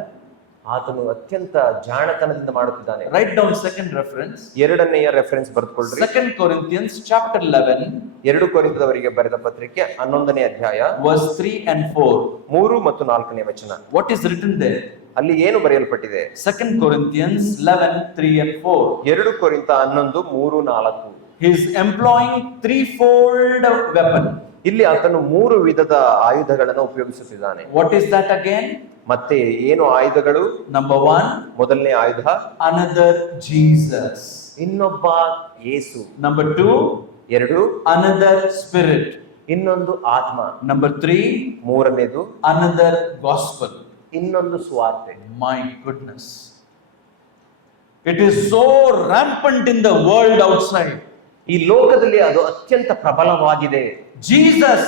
ಆತನು ಅತ್ಯಂತ ಜಾಣತನದಿಂದ ಮಾಡುತ್ತಿದ್ದಾನೆ. Write down second reference. ಎರಡನೆಯ ರೆಫರೆನ್ಸ್ ಬರೆದುಕೊಳ್ಳ್ರಿ. 2 Corinthians chapter 11. 2 ಕೊರಿಂಥದವರಿಗೆ ಬರೆದ ಪತ್ರಿಕೆ 11ನೇ ಅಧ್ಯಾಯ verse 3 and 4. 3 ಮತ್ತು 4ನೇ ವಚನ. What is written there? ಅಲ್ಲಿ ಏನು ಬರೆಯಲ್ಪಟ್ಟಿದೆ? 2 Corinthians 11, 3 and 4. 2 ಕೊರಿಂಥ 11, 3, 4. He is employing threefold weapon. ಇಲ್ಲಿ ಆತನು 3 ವಿಧದ ಆಯುಧಗಳನ್ನು ಉಪಯೋಗಿಸುತ್ತಿದ್ದಾನೆ. What is that again? ಮತ್ತೆ ಏನು ಆಯುಧಗಳು? Number 1, ಮೊದಲನೇ ಆಯುಧ another Jesus. ಇನ್ನೊಬ್ಬ ಯೇಸು. Number 2, 2, another spirit. ಇನ್ನೊಂದು ಆತ್ಮ. Number 3, ಮೂರನೇದು another gospel. ಇನ್ನೊಂದು ಸುವಾರ್ತೆ. My goodness. It is so rampant in the world outside. ಈ ಲೋಕದಲ್ಲಿ ಅದು ಅತ್ಯಂತ ಪ್ರಬಲವಾಗಿದೆ. Jesus,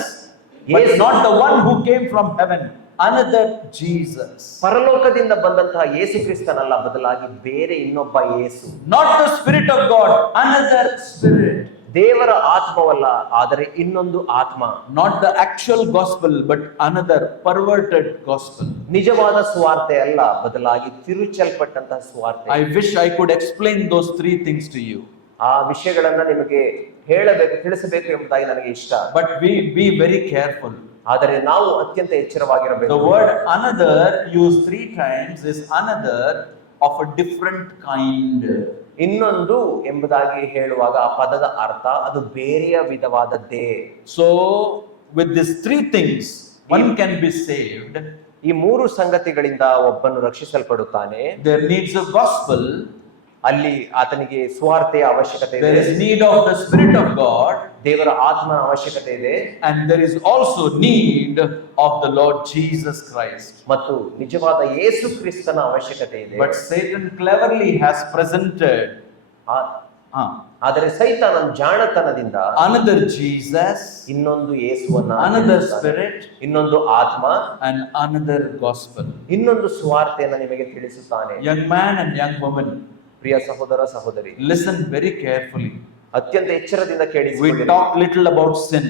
but Yes. not the one who came from heaven. Another Jesus. ಪರಲೋಕದಿಂದ ಬಂದಂತಹ ಯೇಸು ಕ್ರಿಸ್ತನಲ್ಲ, ಬದಲಾಗಿ ಬೇರೆ ಇನ್ನೊಬ್ಬ ಯೇಸು. Not the Spirit of God, another Spirit. ದೇವರ ಆತ್ಮವಲ್ಲ, ಆದರೆ ಇನ್ನೊಂದು ಆತ್ಮ. Not the actual gospel, but another perverted gospel. ನಿಜವಾದ ಸುವಾರ್ತೆ ಅಲ್ಲ, ಬದಲಾಗಿ ತಿರುಚಲ್ಪಟ್ಟಂತಹ ಸುವಾರ್ತೆ. I wish I could explain those three things to you. ಆ ವಿಷಯಗಳನ್ನ ನಿಮಗೆ ಹೇಳಬೇಕು, ತಿಳಿಸಬೇಕು ಎಂಬುದಾಗಿ ನನಗೆ ಇಷ್ಟ. But we be very careful. ಆದರೆ ನಾವು ಅತ್ಯಂತ ಎಚ್ಚರವಾಗಿರಬೇಕು. The word another used 3 times is another of a different kind. ಇನ್ನೊಂದು ಎಂಬುದಾಗಿ ಹೇಳುವಾಗ ಆ ಪದದ ಅರ್ಥ ಅದು ಬೇರೆಯ ವಿಧವಾದದ್ದೇ. So with these 3 things one can be saved. ಈ 3 ಸಂಗತಿಗಳಿಂದ ಒಬ್ಬನು ರಕ್ಷಿಸಲ್ಪಡುತ್ತಾನೆ. There needs a gospel. ಅಲ್ಲಿ ಆತನಿಗೆ ಸುವಾರ್ತೆಯ ಅವಶ್ಯಕತೆ ಇದೆ. There is need of the Spirit of God. ದೇವರ ಆತ್ಮನ ಅವಶ್ಯಕತೆ ಇದೆ. And there is also need of the Lord Jesus Christ. ಮತ್ತು ನಿಜವಾದ ಯೇಸು ಕ್ರಿಸ್ತನ ಅವಶ್ಯಕತೆ ಇದೆ. But Satan cleverly has presented ಆದರೆ ಸೈತಾನನ ಜಾಣತನದಿಂದ another Jesus, ಇನ್ನೊಂದು ಯೇಸುವನ್ನ, another Spirit, ಇನ್ನೊಂದು ಆತ್ಮ, and another gospel. ಇನ್ನೊಂದು ಸುವಾರ್ತೆಯನ್ನು ನಿಮಗೆ ತಿಳಿಸುತ್ತಾನೆ. Young man and young woman, ಪ್ರಿಯ ಸಹೋದರ ಸಹೋದರಿ, listen very carefully. ಅತ್ಯಂತ ಎಚ್ಚರದಿಂದ We ಕೇಳಿಸಿಕೊಳ್ಳಿರಿ. talked little about sin.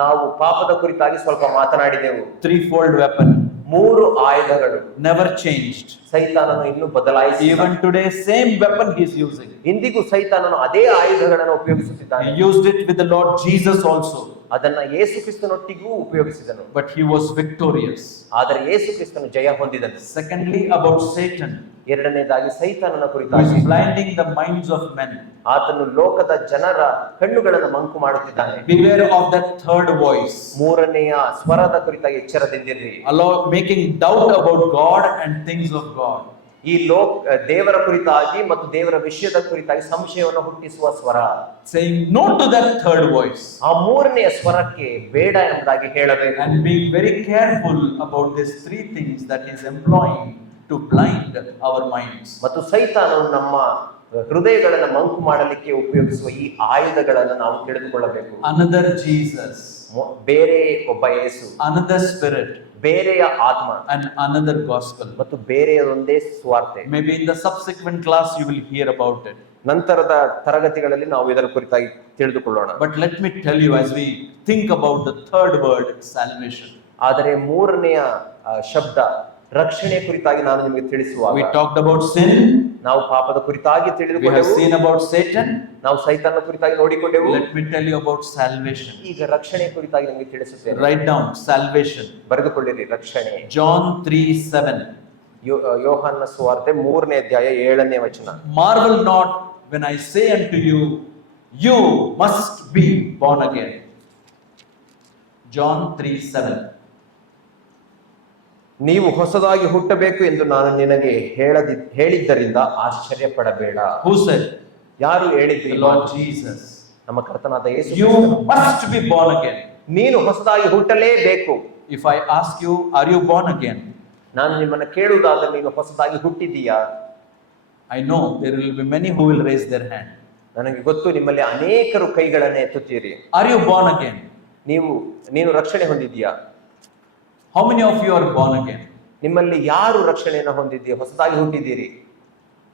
ನಾವು ಪಾಪದ ಕುರಿತಾಗಿ ಸ್ವಲ್ಪ ಮಾತನಾಡಿದೆವು. Threefold weapon, 3 ಆಯುಧಗಳು never changed. ಸೈತಾನನು ಇನ್ನೂ ಬದಲಾಯಿಸಿಲ್ಲ. Even today, same weapon he is using. ಇಂದಿಗೂ ಸೈತಾನನು ಅದೇ ಆಯುಧಗಳನ್ನು He ಉಪಯೋಗಿಸುತ್ತಿದ್ದಾನೆ. used it with the Lord Jesus also. ಅದನ್ನ ಯೇಸು ಕ್ರಿಸ್ತನೊಟ್ಟಿಗೂ ಉಪಯೋಗಿಸಿದನು. But he was victorious. ಆದರೆ ಯೇಸು ಕ್ರಿಸ್ತನು ಜಯ ಹೊಂದಿದನು. Secondly, about Satan, ಎರಡನೇದಾಗಿ ಸೈತಾನನ who ಕುರಿತಾಗಿ is blinding the minds of men. ಆತನು ಲೋಕದ ಜನರ ಕಣ್ಣುಗಳನ್ನು ಮಂಕು ಮಾಡುತ್ತಿದ್ದಾನೆ. Beware of that third voice. ಮೂರನೆಯ ಸ್ವರದ ಕುರಿತಾಗಿ ಎಚ್ಚರದಿಂದಿರ್ರಿ. Making doubt about God and things of God. ಈ ದೇವರ ಕುರಿತಾಗಿ ಮತ್ತು ದೇವರ ವಿಷಯದ ಕುರಿತಾಗಿ ಸಂಶಯವನ್ನು ಹುಟ್ಟಿಸುವ ಸ್ವರ. Saying no to that third voice. ಆ ಮೂರನೆಯ ಸ್ವರಕ್ಕೆ ಬೇಡ ಎಂಬುದಾಗಿ ಹೇಳಬೇಕು. And being very careful about these 3 things that is employing to blind our minds. ಮತ್ತು ಸೈತಾನನು ನಮ್ಮ ಹೃದಯಗಳನ್ನು ಮಂಕು ಮಾಡಲಿಕ್ಕೆ ಉಪಯೋಗಿಸುವ ಈ ಆಯುಧಗಳನ್ನು ನಾವು ತಿಳಿದುಕೊಳ್ಳಬೇಕು. Another Jesus, ಬೇರೆ ಒಬ್ಬ ಯೇಸು, another Spirit, ಬೇರೆಯ ಆತ್ಮ, and another gospel. ಮತ್ತು ಬೇರೆಯದೊಂದೇ ಸುವಾರ್ತೆ. Maybe in the subsequent class you will hear about it. ನಂತರದ ತರಗತಿಗಳಲ್ಲಿ ನಾವು ಇದರ ಕುರಿತಾಗಿ ತಿಳಿದುಕೊಳ್ಳೋಣ. But let me tell you, as we think about the third word, salvation. ಆದರೆ ಮೂರನೆಯ ಶಬ್ದ ರಕ್ಷಣೆ ಕುರಿತಾಗಿ ನಾನು ನಿಮಗೆ ತಿಳಿಸುವಾಗ, We talked about sin. ನಾವು ಪಾಪದ ಕುರಿತಾಗಿ We have ತಿಳಿದುಕೊಂಡೆವು. seen about Satan. ನಾವು ಸೈತಾನನ ಕುರಿತಾಗಿ ನೋಡಿಕೊಂಡೆವು. Let me tell you about salvation. ಈಗ ರಕ್ಷಣೆ ಕುರಿತಾಗಿ ನಿಮಗೆ ತಿಳಿಸುತ್ತೇನೆ. Write down salvation. ಬರೆದುಕೊಳ್ಳಿರಿ ರಕ್ಷಣೆ. John 3:7. ಯೋಹಾನನ ಸುವಾರ್ತೆ 3ನೇ ಅಧ್ಯಾಯ 7ನೇ ವಚನ. Marvel not when I say unto you, you must be born again. John 3:7. ನೀವು ಹೊಸದಾಗಿ ಹುಟ್ಟಬೇಕು ಎಂದು ನಾನು ನಿನಗೆ ಹೇಳಿದ್ದರಿಂದ ಆಶ್ಚರ್ಯ ಪಡಬೇಡ. Who said? ಯಾರು ಹೇಳಿದ್ರು? The Lord Jesus. ನಮ್ಮ ಕರ್ತನಾದ ಯೇಸು. You must be born again. ನೀನು ಹೊಸದಾಗಿ ಹುಟ್ಟಲೇಬೇಕು. If I ask you, are you born again? ನಾನು ನಿಮ್ಮನ್ನ ಕೇಳುವುದಾದರೆ ನೀನು ಹೊಸದಾಗಿ ಹುಟ್ಟಿದೀಯಾ? I know there will be many who will raise their hand. ನನಗೆ ಗೊತ್ತು ನಿಮ್ಮಲ್ಲಿ ಅನೇಕರು ಕೈಗಳನ್ನು ಎತ್ತುತ್ತೀರಿ. Are you born again? ನೀನು ರಕ್ಷಣೆ ಹೊಂದಿದೀಯಾ? How many of you are born again? ನಿಮ್ಮಲ್ಲಿ ಯಾರು ರಕ್ಷಣೆಯನ್ನು ಹೊಂದಿದ್ದೀರಿ, ಹೊಸದಾಗಿ ಹುಟ್ಟಿದ್ದೀರಿ?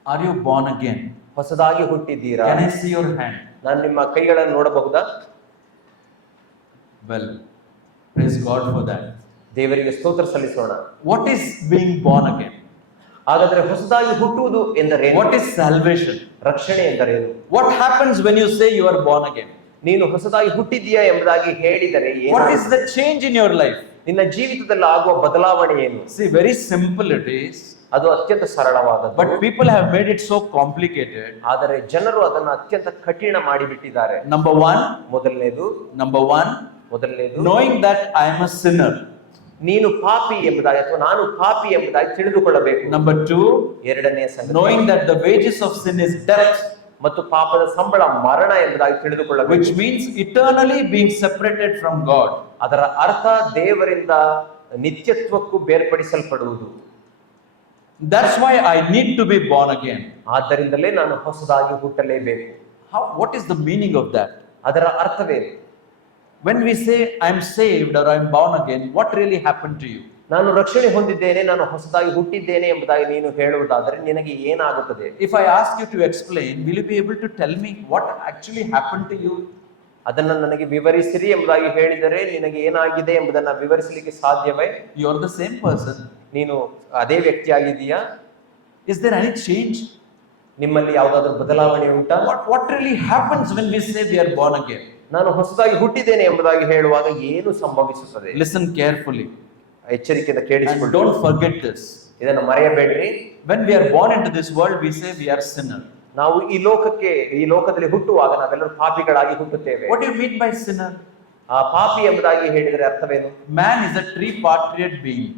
Are you born again? ಹೊಸದಾಗಿ ಹುಟ್ಟಿದ್ದೀರಾ? Can I see your hand? ನಾನು ನಿಮ್ಮ ಕೈಗಳನ್ನು ನೋಡಬಹುದಾ? Well, praise God for that. ದೇವರಿಗೆ ಸ್ತೋತ್ರ ಸಲ್ಲಿಸೋಣ. What is being born again? ಹಾಗಾದ್ರೆ ಹೊಸದಾಗಿ ಹುಟ್ಟುವುದು ಎಂದರೇನು? What is salvation? ರಕ್ಷಣೆ ಎಂದರೇನು? What happens when you say you are born again? ನೀನು ಹೊಸದಾಗಿ ಹುಟ್ಟಿದ್ದೀಯಾ ಎಂಬುದಾಗಿ ಹೇಳಿದರೆ What is the change in your life? ನಿನ್ನ ಜೀವಿತದಲ್ಲಿ ಆಗುವ ಬದಲಾವಣೆ ಏನು? See, very simple it is. ಅದು ಅತ್ಯಂತ ಸರಳವಾದದ್ದು. But people have made it so complicated. ಆದರೆ ಜನರು ಅದನ್ನು ಅತ್ಯಂತ ಕಠಿಣ ಮಾಡಿಬಿಟ್ಟಿದ್ದಾರೆ. Number one, ಮೊದಲನೇದು knowing that I am a sinner. ನೀನು ಪಾಪಿ ಎಂಬುದಾಗಿ ಅಥವಾ ನಾನು ಪಾಪಿ ಎಂಬುದಾಗಿ ತಿಳಿದುಕೊಳ್ಳಬೇಕು. Number two, ಎರಡನೆಯ ಸಂಗತಿ, knowing that the wages of sin is death, ಮತ್ತು ಪಾಪದ ಸಂಬಳ ಮರಣ ಎಂಬುದಾಗಿ ತಿಳಿದುಕೊಳ್ಳಬೇಕು. which means eternally being separated from God. ಅದರ ಅರ್ಥ ದೇವರಿಂದ ನಿತ್ಯತ್ವಕ್ಕೂ ಬೇರ್ಪಡಿಸಲ್ಪಡುವುದು. That's why I need to be born again. ಆದ್ದರಿಂದಲೇ ನಾನು ಹೊಸದಾಗಿ ಹುಟ್ಟಲೇಬೇಕು. What is the meaning of that? ಅದರ ಅರ್ಥವೇನು? When we say I am saved or I am born again, what really happened to you? ನಾನು ರಕ್ಷಣೆ ಹೊಂದಿದ್ದೇನೆ, ನಾನು ಹೊಸದಾಗಿ ಹುಟ್ಟಿದ್ದೇನೆ ಎಂಬುದಾಗಿ ನೀನು ಹೇಳುವುದಾದರೆ ನಿನಗೆ ಏನಾಗುತ್ತದೆ? If I ask you to explain, will you be able to tell me what actually happened to you? ಅದನ್ನು ನನಗೆ ವಿವರಿಸಿರಿ ಎಂಬುದಾಗಿ ಹೇಳಿದರೆ ನಿನಗೆ ಏನಾಗಿದೆ ಎಂಬುದನ್ನು ವಿವರಿಸಲಿಕ್ಕೆ ಸಾಧ್ಯವೇ? You are the same person. ನೀನು ಅದೇ ವ್ಯಕ್ತಿಯಾಗಿದ್ದೀಯಾ? Is there any change? ನಿಮ್ಮಲ್ಲಿ ಯಾವುದಾದ್ರೂ ಬದಲಾವಣೆ ಉಂಟಾ? What really happens when we say we are born again? ನಾನು ಹೊಸದಾಗಿ ಹುಟ್ಟಿದ್ದೇನೆ ಎಂಬುದಾಗಿ ಹೇಳುವಾಗ ಏನು ಸಂಭವಿಸುತ್ತದೆ? Listen carefully. ಎಚ್ಚರಿಕೆಯಿಂದ And ಕೇಳಿಸಿಕೊಳ್ಳಿ. don't forget this. ಇದನ್ನು ಮರೆಯಬೇಡ್ರಿ. When we are born into this world, we say we are sinner. ನಾವು ಈ ಲೋಕದಲ್ಲಿ ಹುಟ್ಟುವಾಗ ನಾವೆಲ್ಲರೂ ಪಾಪಿಗಳಾಗಿ ಹುಟ್ಟುತ್ತೇವೆ. What do you mean by sinner? ಆ ಪಾಪಿ ಎಂಬುದಾಗಿ ಹೇಳಿದರೆ ಅರ್ಥವೇನು? Man is a tripartite being.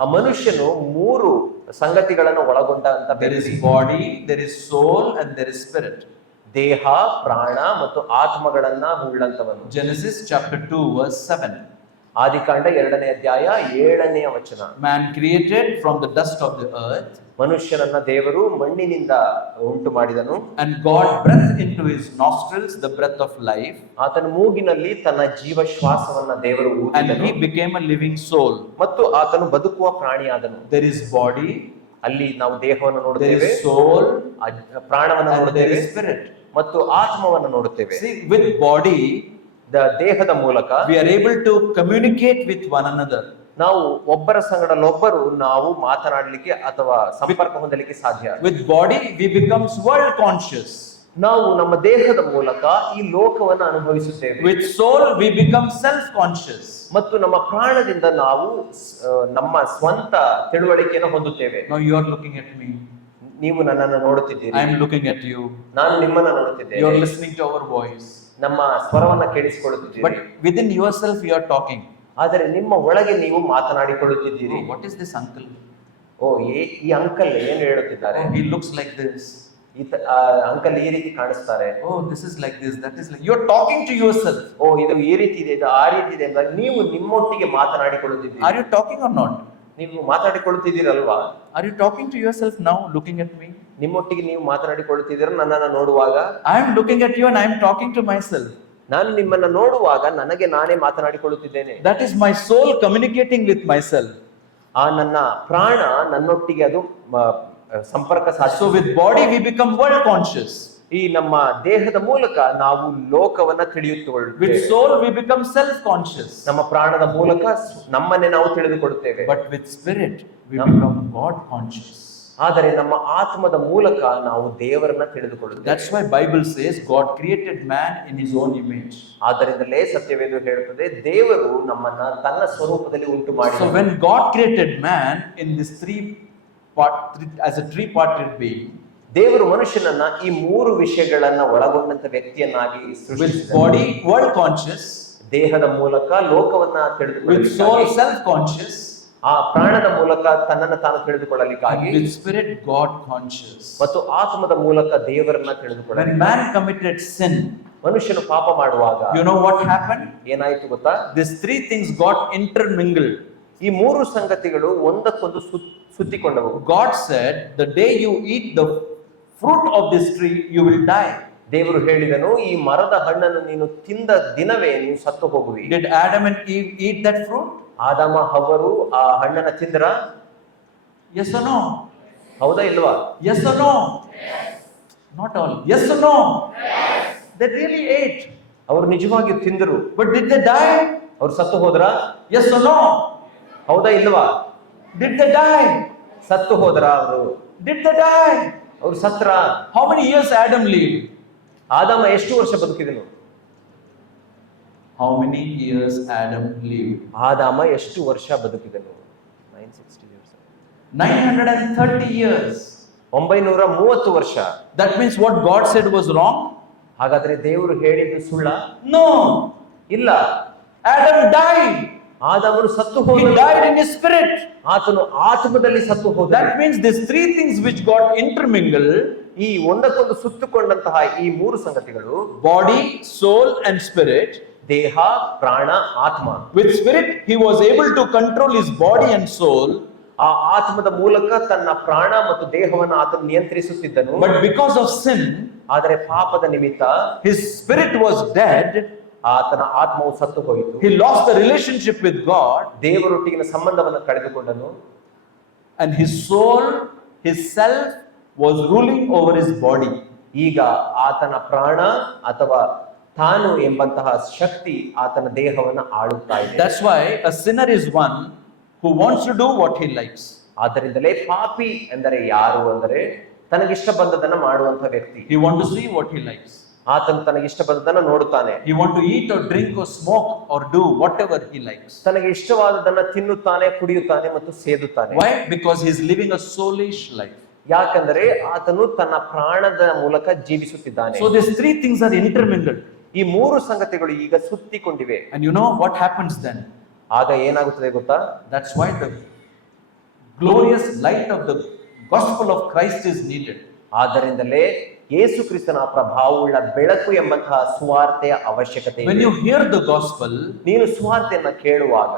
ಆ ಮನುಷ್ಯನು ಮೂರು ಸಂಗತಿಗಳನ್ನು ಒಳಗೊಂಡಂತ There is ವ್ಯಕ್ತಿ. body, there is soul, and there is spirit. ದೇಹ, ಪ್ರಾಣ ಮತ್ತು ಆತ್ಮಗಳನ್ನ ಉಳ್ಳಂತವನು. Genesis chapter 2 verse 7. ಆದಿಕಾಂಡ 2ನೇ ಅಧ್ಯಾಯ 7ನೇ ವಚನ. Man created from the dust of the earth, ಮನುಷ್ಯನನ್ನ ದೇವರು ಮಣ್ಣಿನಿಂದ ಉಂಟು ಮಾಡಿದನು. and God breathed into his nostrils the breath of life, ಆತನ ಮೂಗಿನಲ್ಲಿ ತನ್ನ ಜೀವ ಶ್ವಾಸವನ್ನ ದೇವರು and ಊದಿದನು he became a living soul. ಮತ್ತು ಆತನು ಬದುಕುವ ಪ್ರಾಣಿಯಾದನು. There is body, ಅಲ್ಲಿ ನಾವು ದೇಹವನ್ನು there ನೋಡುತ್ತೇವೆ, is soul, ಪ್ರಾಣವನ್ನು and there ನೋಡುತ್ತೇವೆ is spirit. ಮತ್ತು ಆತ್ಮವನ್ನು ನೋಡುತ್ತೇವೆ. See, with body, ದೇಹದ ಮೂಲಕ we are able to communicate with one another. ನಾವು ಒಬ್ಬರ ಸಂಗಡಲೊಬ್ಬರು ನಾವು ಮಾತನಾಡಲಿಕ್ಕೆ ಅಥವಾ ಸಂಪರ್ಕ ಹೊಂದಲಿಕ್ಕೆ ಸಾಧ್ಯ. With body, we becomes world conscious. ನಾವು ನಮ್ಮ ದೇಹದ ಮೂಲಕ ಈ ಲೋಕವನ್ನು ಅನುಭವಿಸುತ್ತೇವೆ. With soul, we become self-conscious. ಮತ್ತು ನಮ್ಮ ಪ್ರಾಣದಿಂದ ನಾವು ನಮ್ಮ ಸ್ವಂತ ತಿಳುವಳಿಕೆಯನ್ನು ಹೊಂದುತ್ತೇವೆ. Now you are looking at me. ನೀವು ನನ್ನನ್ನು ನೋಡುತ್ತಿದ್ದೀರಿ, I am looking at you. ನಾನು ನಿಮ್ಮನ್ನ ನೋಡುತ್ತಿದ್ದೇನೆ. You are listening to our voice. ನಮ್ಮ ಸ್ವರವನ್ನ ಕೇಳಿಸಿಕೊಳ್ಳುತ್ತಿದ್ದೀರಿ. But within yourself, you are talking. ಆದರೆ ನಿಮ್ಮ ಒಳಗೆ ನೀವು ಮಾತನಾಡಿಕೊಳ್ಳುತ್ತಿದ್ದೀರಿ. Oh, what is this uncle? ಈ ಅಂಕಲ್ ಏನು ಹೇಳುತ್ತಿದ್ದಾರೆ? Oh, he looks like this. Uncle ಈ ರೀತಿ ಕಾಣಿಸ್ತಾರೆ. Oh, this is like this, that is like. You are talking to yourself. ಇದು ಈ ರೀತಿ ಇದೆ, ಇದು ಆ ರೀತಿ ಇದೆ ಎಂಬ ನೀವು ನಿಮ್ಮೊಟ್ಟಿಗೆ ಮಾತನಾಡಿಕೊಳ್ಳುತ್ತಿದ್ದೀರಿ. Are you talking or not? ನೀವು ಮಾತನಾಡಿಕೊಳ್ಳುತ್ತಿದ್ದೀರಲ್ವಾ? Are you talking to yourself now, looking at me? ನಿಮ್ಮೊಟ್ಟಿಗೆ ನೀವು ಮಾತನಾಡಿಕೊಳ್ಳುತ್ತಿದ್ದೀರ ನನ್ನನ್ನು ನೋಡುವಾಗ? I am looking at you and I am talking to myself. ನಾನು ನಿಮ್ಮನ್ನ ನೋಡುವಾಗ ನನಗೆ ನಾನೇ ಮಾತನಾಡಿಕೊಳ್ಳುತ್ತಿದ್ದೇನೆ. That is my soul communicating with myself. ನನ್ನ ಪ್ರಾಣ ನನ್ನೊಟ್ಟಿಗೆ ಅದು ಸಂಪರ್ಕ ಸಾಧಿಸುತ್ತದೆ. So with body we become world conscious. ಈ ನಮ್ಮ ದೇಹದ ಮೂಲಕ ನಾವು ಲೋಕವನ್ನ ತಿಳಿಯುತ್ತೇವೆ. With soul we become self conscious. ನಮ್ಮ ಪ್ರಾಣದ ಮೂಲಕ ನಮ್ಮನ್ನೇ ನಾವು ತಿಳಿದುಕೊಳ್ಳುತ್ತೇವೆ. But with spirit we become God conscious. ಆದರೆ ನಮ್ಮ ಆತ್ಮದ ಮೂಲಕ ನಾವು ದೇವರನ್ನ ತಿಳಿದುಕೊಳ್ಳುತ್ತೇವೆ. That's why Bible says God created man in his own image. ಆದ್ದರಿಂದಲೇ ಸತ್ಯವೇದ ಹೇಳುತ್ತದೆ ದೇವರು ನಮ್ಮನ್ನ ತನ್ನ ಸ್ವರೂಪದಲ್ಲಿ ಉಂಟು ಮಾಡಿದನು. So when God created man in this as a tripartite being, ದೇವರು ಮನುಷ್ಯನನ್ನ ಈ ಮೂರು ವಿಷಯಗಳನ್ನ ಒಳಗೊಂಡಂತ ವ್ಯಕ್ತಿಯನ್ನಾಗಿ with ಸೃಷ್ಟಿಸಿದನು. body world conscious, ದೇಹದ ಮೂಲಕ ಲೋಕವನ್ನ with soul ತಿಳಿದುಕೊಳ್ಳಲಿಕ್ಕಾಗಿ, self conscious, ಆ ಪ್ರಾಣದ ಮೂಲಕ ತನ್ನನ್ನು ತಾನು ತಿಳಿದುಕೊಳ್ಳಲಿಕ್ಕಾಗಿ, and with spirit God conscious. ಮತ್ತು ಆತ್ಮದ ಮೂಲಕ ದೇವರನ್ನ When ತಿಳಿದುಕೊಳ್ಳಲಿಕ್ಕೆ. man committed sin, ಮನುಷ್ಯನು ಪಾಪ ಮಾಡುವಾಗ you know what happened? ಏನಾಯ್ತು ಗೊತ್ತಾ? These three things got intermingled. ಈ ಮೂರು ಸಂಗತಿಗಳು ಒಂದಕ್ಕೊಂದು ಸುತ್ತಿಕೊಂಡವು. God said, the day you eat the fruit of this tree, you will die. ದೇವರು ಹೇಳಿದನು, ಈ ಮರದ ಹಣ್ಣನ್ನು ನೀನು ತಿಂದ ದಿನವೇ ನೀನು ಸತ್ತು ಹೋಗುವಿ. Did Adam and Eve eat that fruit? ಆದಾಮ ಹವ್ವರು ಆ ಹಣ್ಣನ್ನ ತಿಂದ್ರ? Yes or no? ಹೌದಾ ಇಲ್ವಾ? Yes or no? Not all. Yes or no? Yes. They really ate. ಅವರು ನಿಜವಾಗಿಯೂ ತಿಂದರು. But did they die? ಅವ್ರು ಸತ್ತು ಹೋದ್ರ? Yes or no? ಹೌದಾ ಇಲ್ವಾ? Did they die? ಸತ್ತು ಹೋದ್ರ ಅವರು? Did they die? ಅವ್ರು ಸತ್ರ? How many years Adam lived? ಆದಾಮ ಎಷ್ಟು ವರ್ಷ ಬದುಕಿದನು? How many years Adam lived? ಆದಾಮ ಎಷ್ಟು ವರ್ಷ ಬದುಕಿದನು? 960 years. 930 years. 930 ವರ್ಷ. That means what God said was wrong? ಹಾಗಾದ್ರೆ ದೇವರು ಹೇಳಿದ್ದು ಸುಳ್ಳ? No. ಇಲ್ಲ. Adam died. ಆದಾಮನು ಸತ್ತು He ಹೋದನು. died in his spirit. ಆತನು ಆತ್ಮದಲ್ಲಿ ಸತ್ತು ಹೋದ. That means these three things which got intermingled, ಈ ಒಂದಕ್ಕೊಂದು ಸುತ್ತುಕೊಂಡಂತಹ ಈ ಮೂರು ಸಂಗತಿಗಳು, body, soul and spirit. ದೇಹ, ಪ್ರಾಣ, ಆತ್ಮ. With spirit he was able to control his body and soul. ಆ ಆತ್ಮದ ಮೂಲಕ ತನ್ನ ಪ್ರಾಣ ಮತ್ತು ದೇಹವನ್ನು ಆತನು ನಿಯಂತ್ರಿಸುತ್ತಿದ್ದನು. But because of sin, ಆದರೆ ಪಾಪದ ನಿಮಿತ್ತ his spirit was dead. ಆತನ ಆತ್ಮವು ಸತ್ತು ಹೋಯಿತು. He lost the relationship with God. ದೇವರೊಟ್ಟಿಗಿನ ಸಂಬಂಧವನ್ನು ಕಳೆದುಕೊಂಡನು. And his soul, his self was ruling over his body. ಈಗ ಆತನ ಪ್ರಾಣ ಅಥವಾ ತಾನು ಎಂಬಂತಹ ಶಕ್ತಿ ಆತನ ದೇಹವನ್ನು ಆಳುತ್ತಾ ಇದೆ. That's why a sinner is one who wants to do what he likes. ಆದ್ದರಿಂದಲೇ ಪಾಪಿ ಎಂದರೆ ಯಾರು ಅಂದರೆ ತನಗಿಷ್ಟ ಬಂದದನ್ನ ಮಾಡುವಂತಹ ವ್ಯಕ್ತಿ. He wants to see what he likes. ಆತನು ತನಗಿಷ್ಟ ಬಂದದನ್ನ ನೋಡುತ್ತಾನೆ. He wants to eat or drink or smoke or do whatever he likes. ತನಗೆ ಇಷ್ಟವಾದದನ್ನ ತಿನ್ನುತ್ತಾನೆ, ಕುಡಿಯುತ್ತಾನೆ ಮತ್ತು ಸೇದುತ್ತಾನೆ. Why? Because he is living a soulish life. ಯಾಕಂದರೆ ಆತನು ತನ್ನ ಪ್ರಾಣದ ಮೂಲಕ ಜೀವಿಸುತ್ತಿದ್ದಾನೆ. So these three things are intermingled. ಈ ಮೂರು ಸಂಗತಿಗಳು ಈಗ ಸುತ್ತಿಕೊಂಡಿವೆ. And you know what happens then? ಆಗ ಏನಾಗುತ್ತದೆ ಗೊತ್ತಾ? That's why the glorious light of the gospel of Christ is needed. ಆದ್ದರಿಂದಲೇ ಯೇಸು ಕ್ರಿಸ್ತನ ಪ್ರಭಾವವುಳ್ಳ ಬೆಳಕು ಎಂಬಂತಹ ಸುವಾರ್ತೆಯ ಅವಶ್ಯಕತೆ ಇದೆ. When you hear the gospel, ನೀನು ಸುವಾರ್ತೆಯನ್ನ ಕೇಳುವಾಗ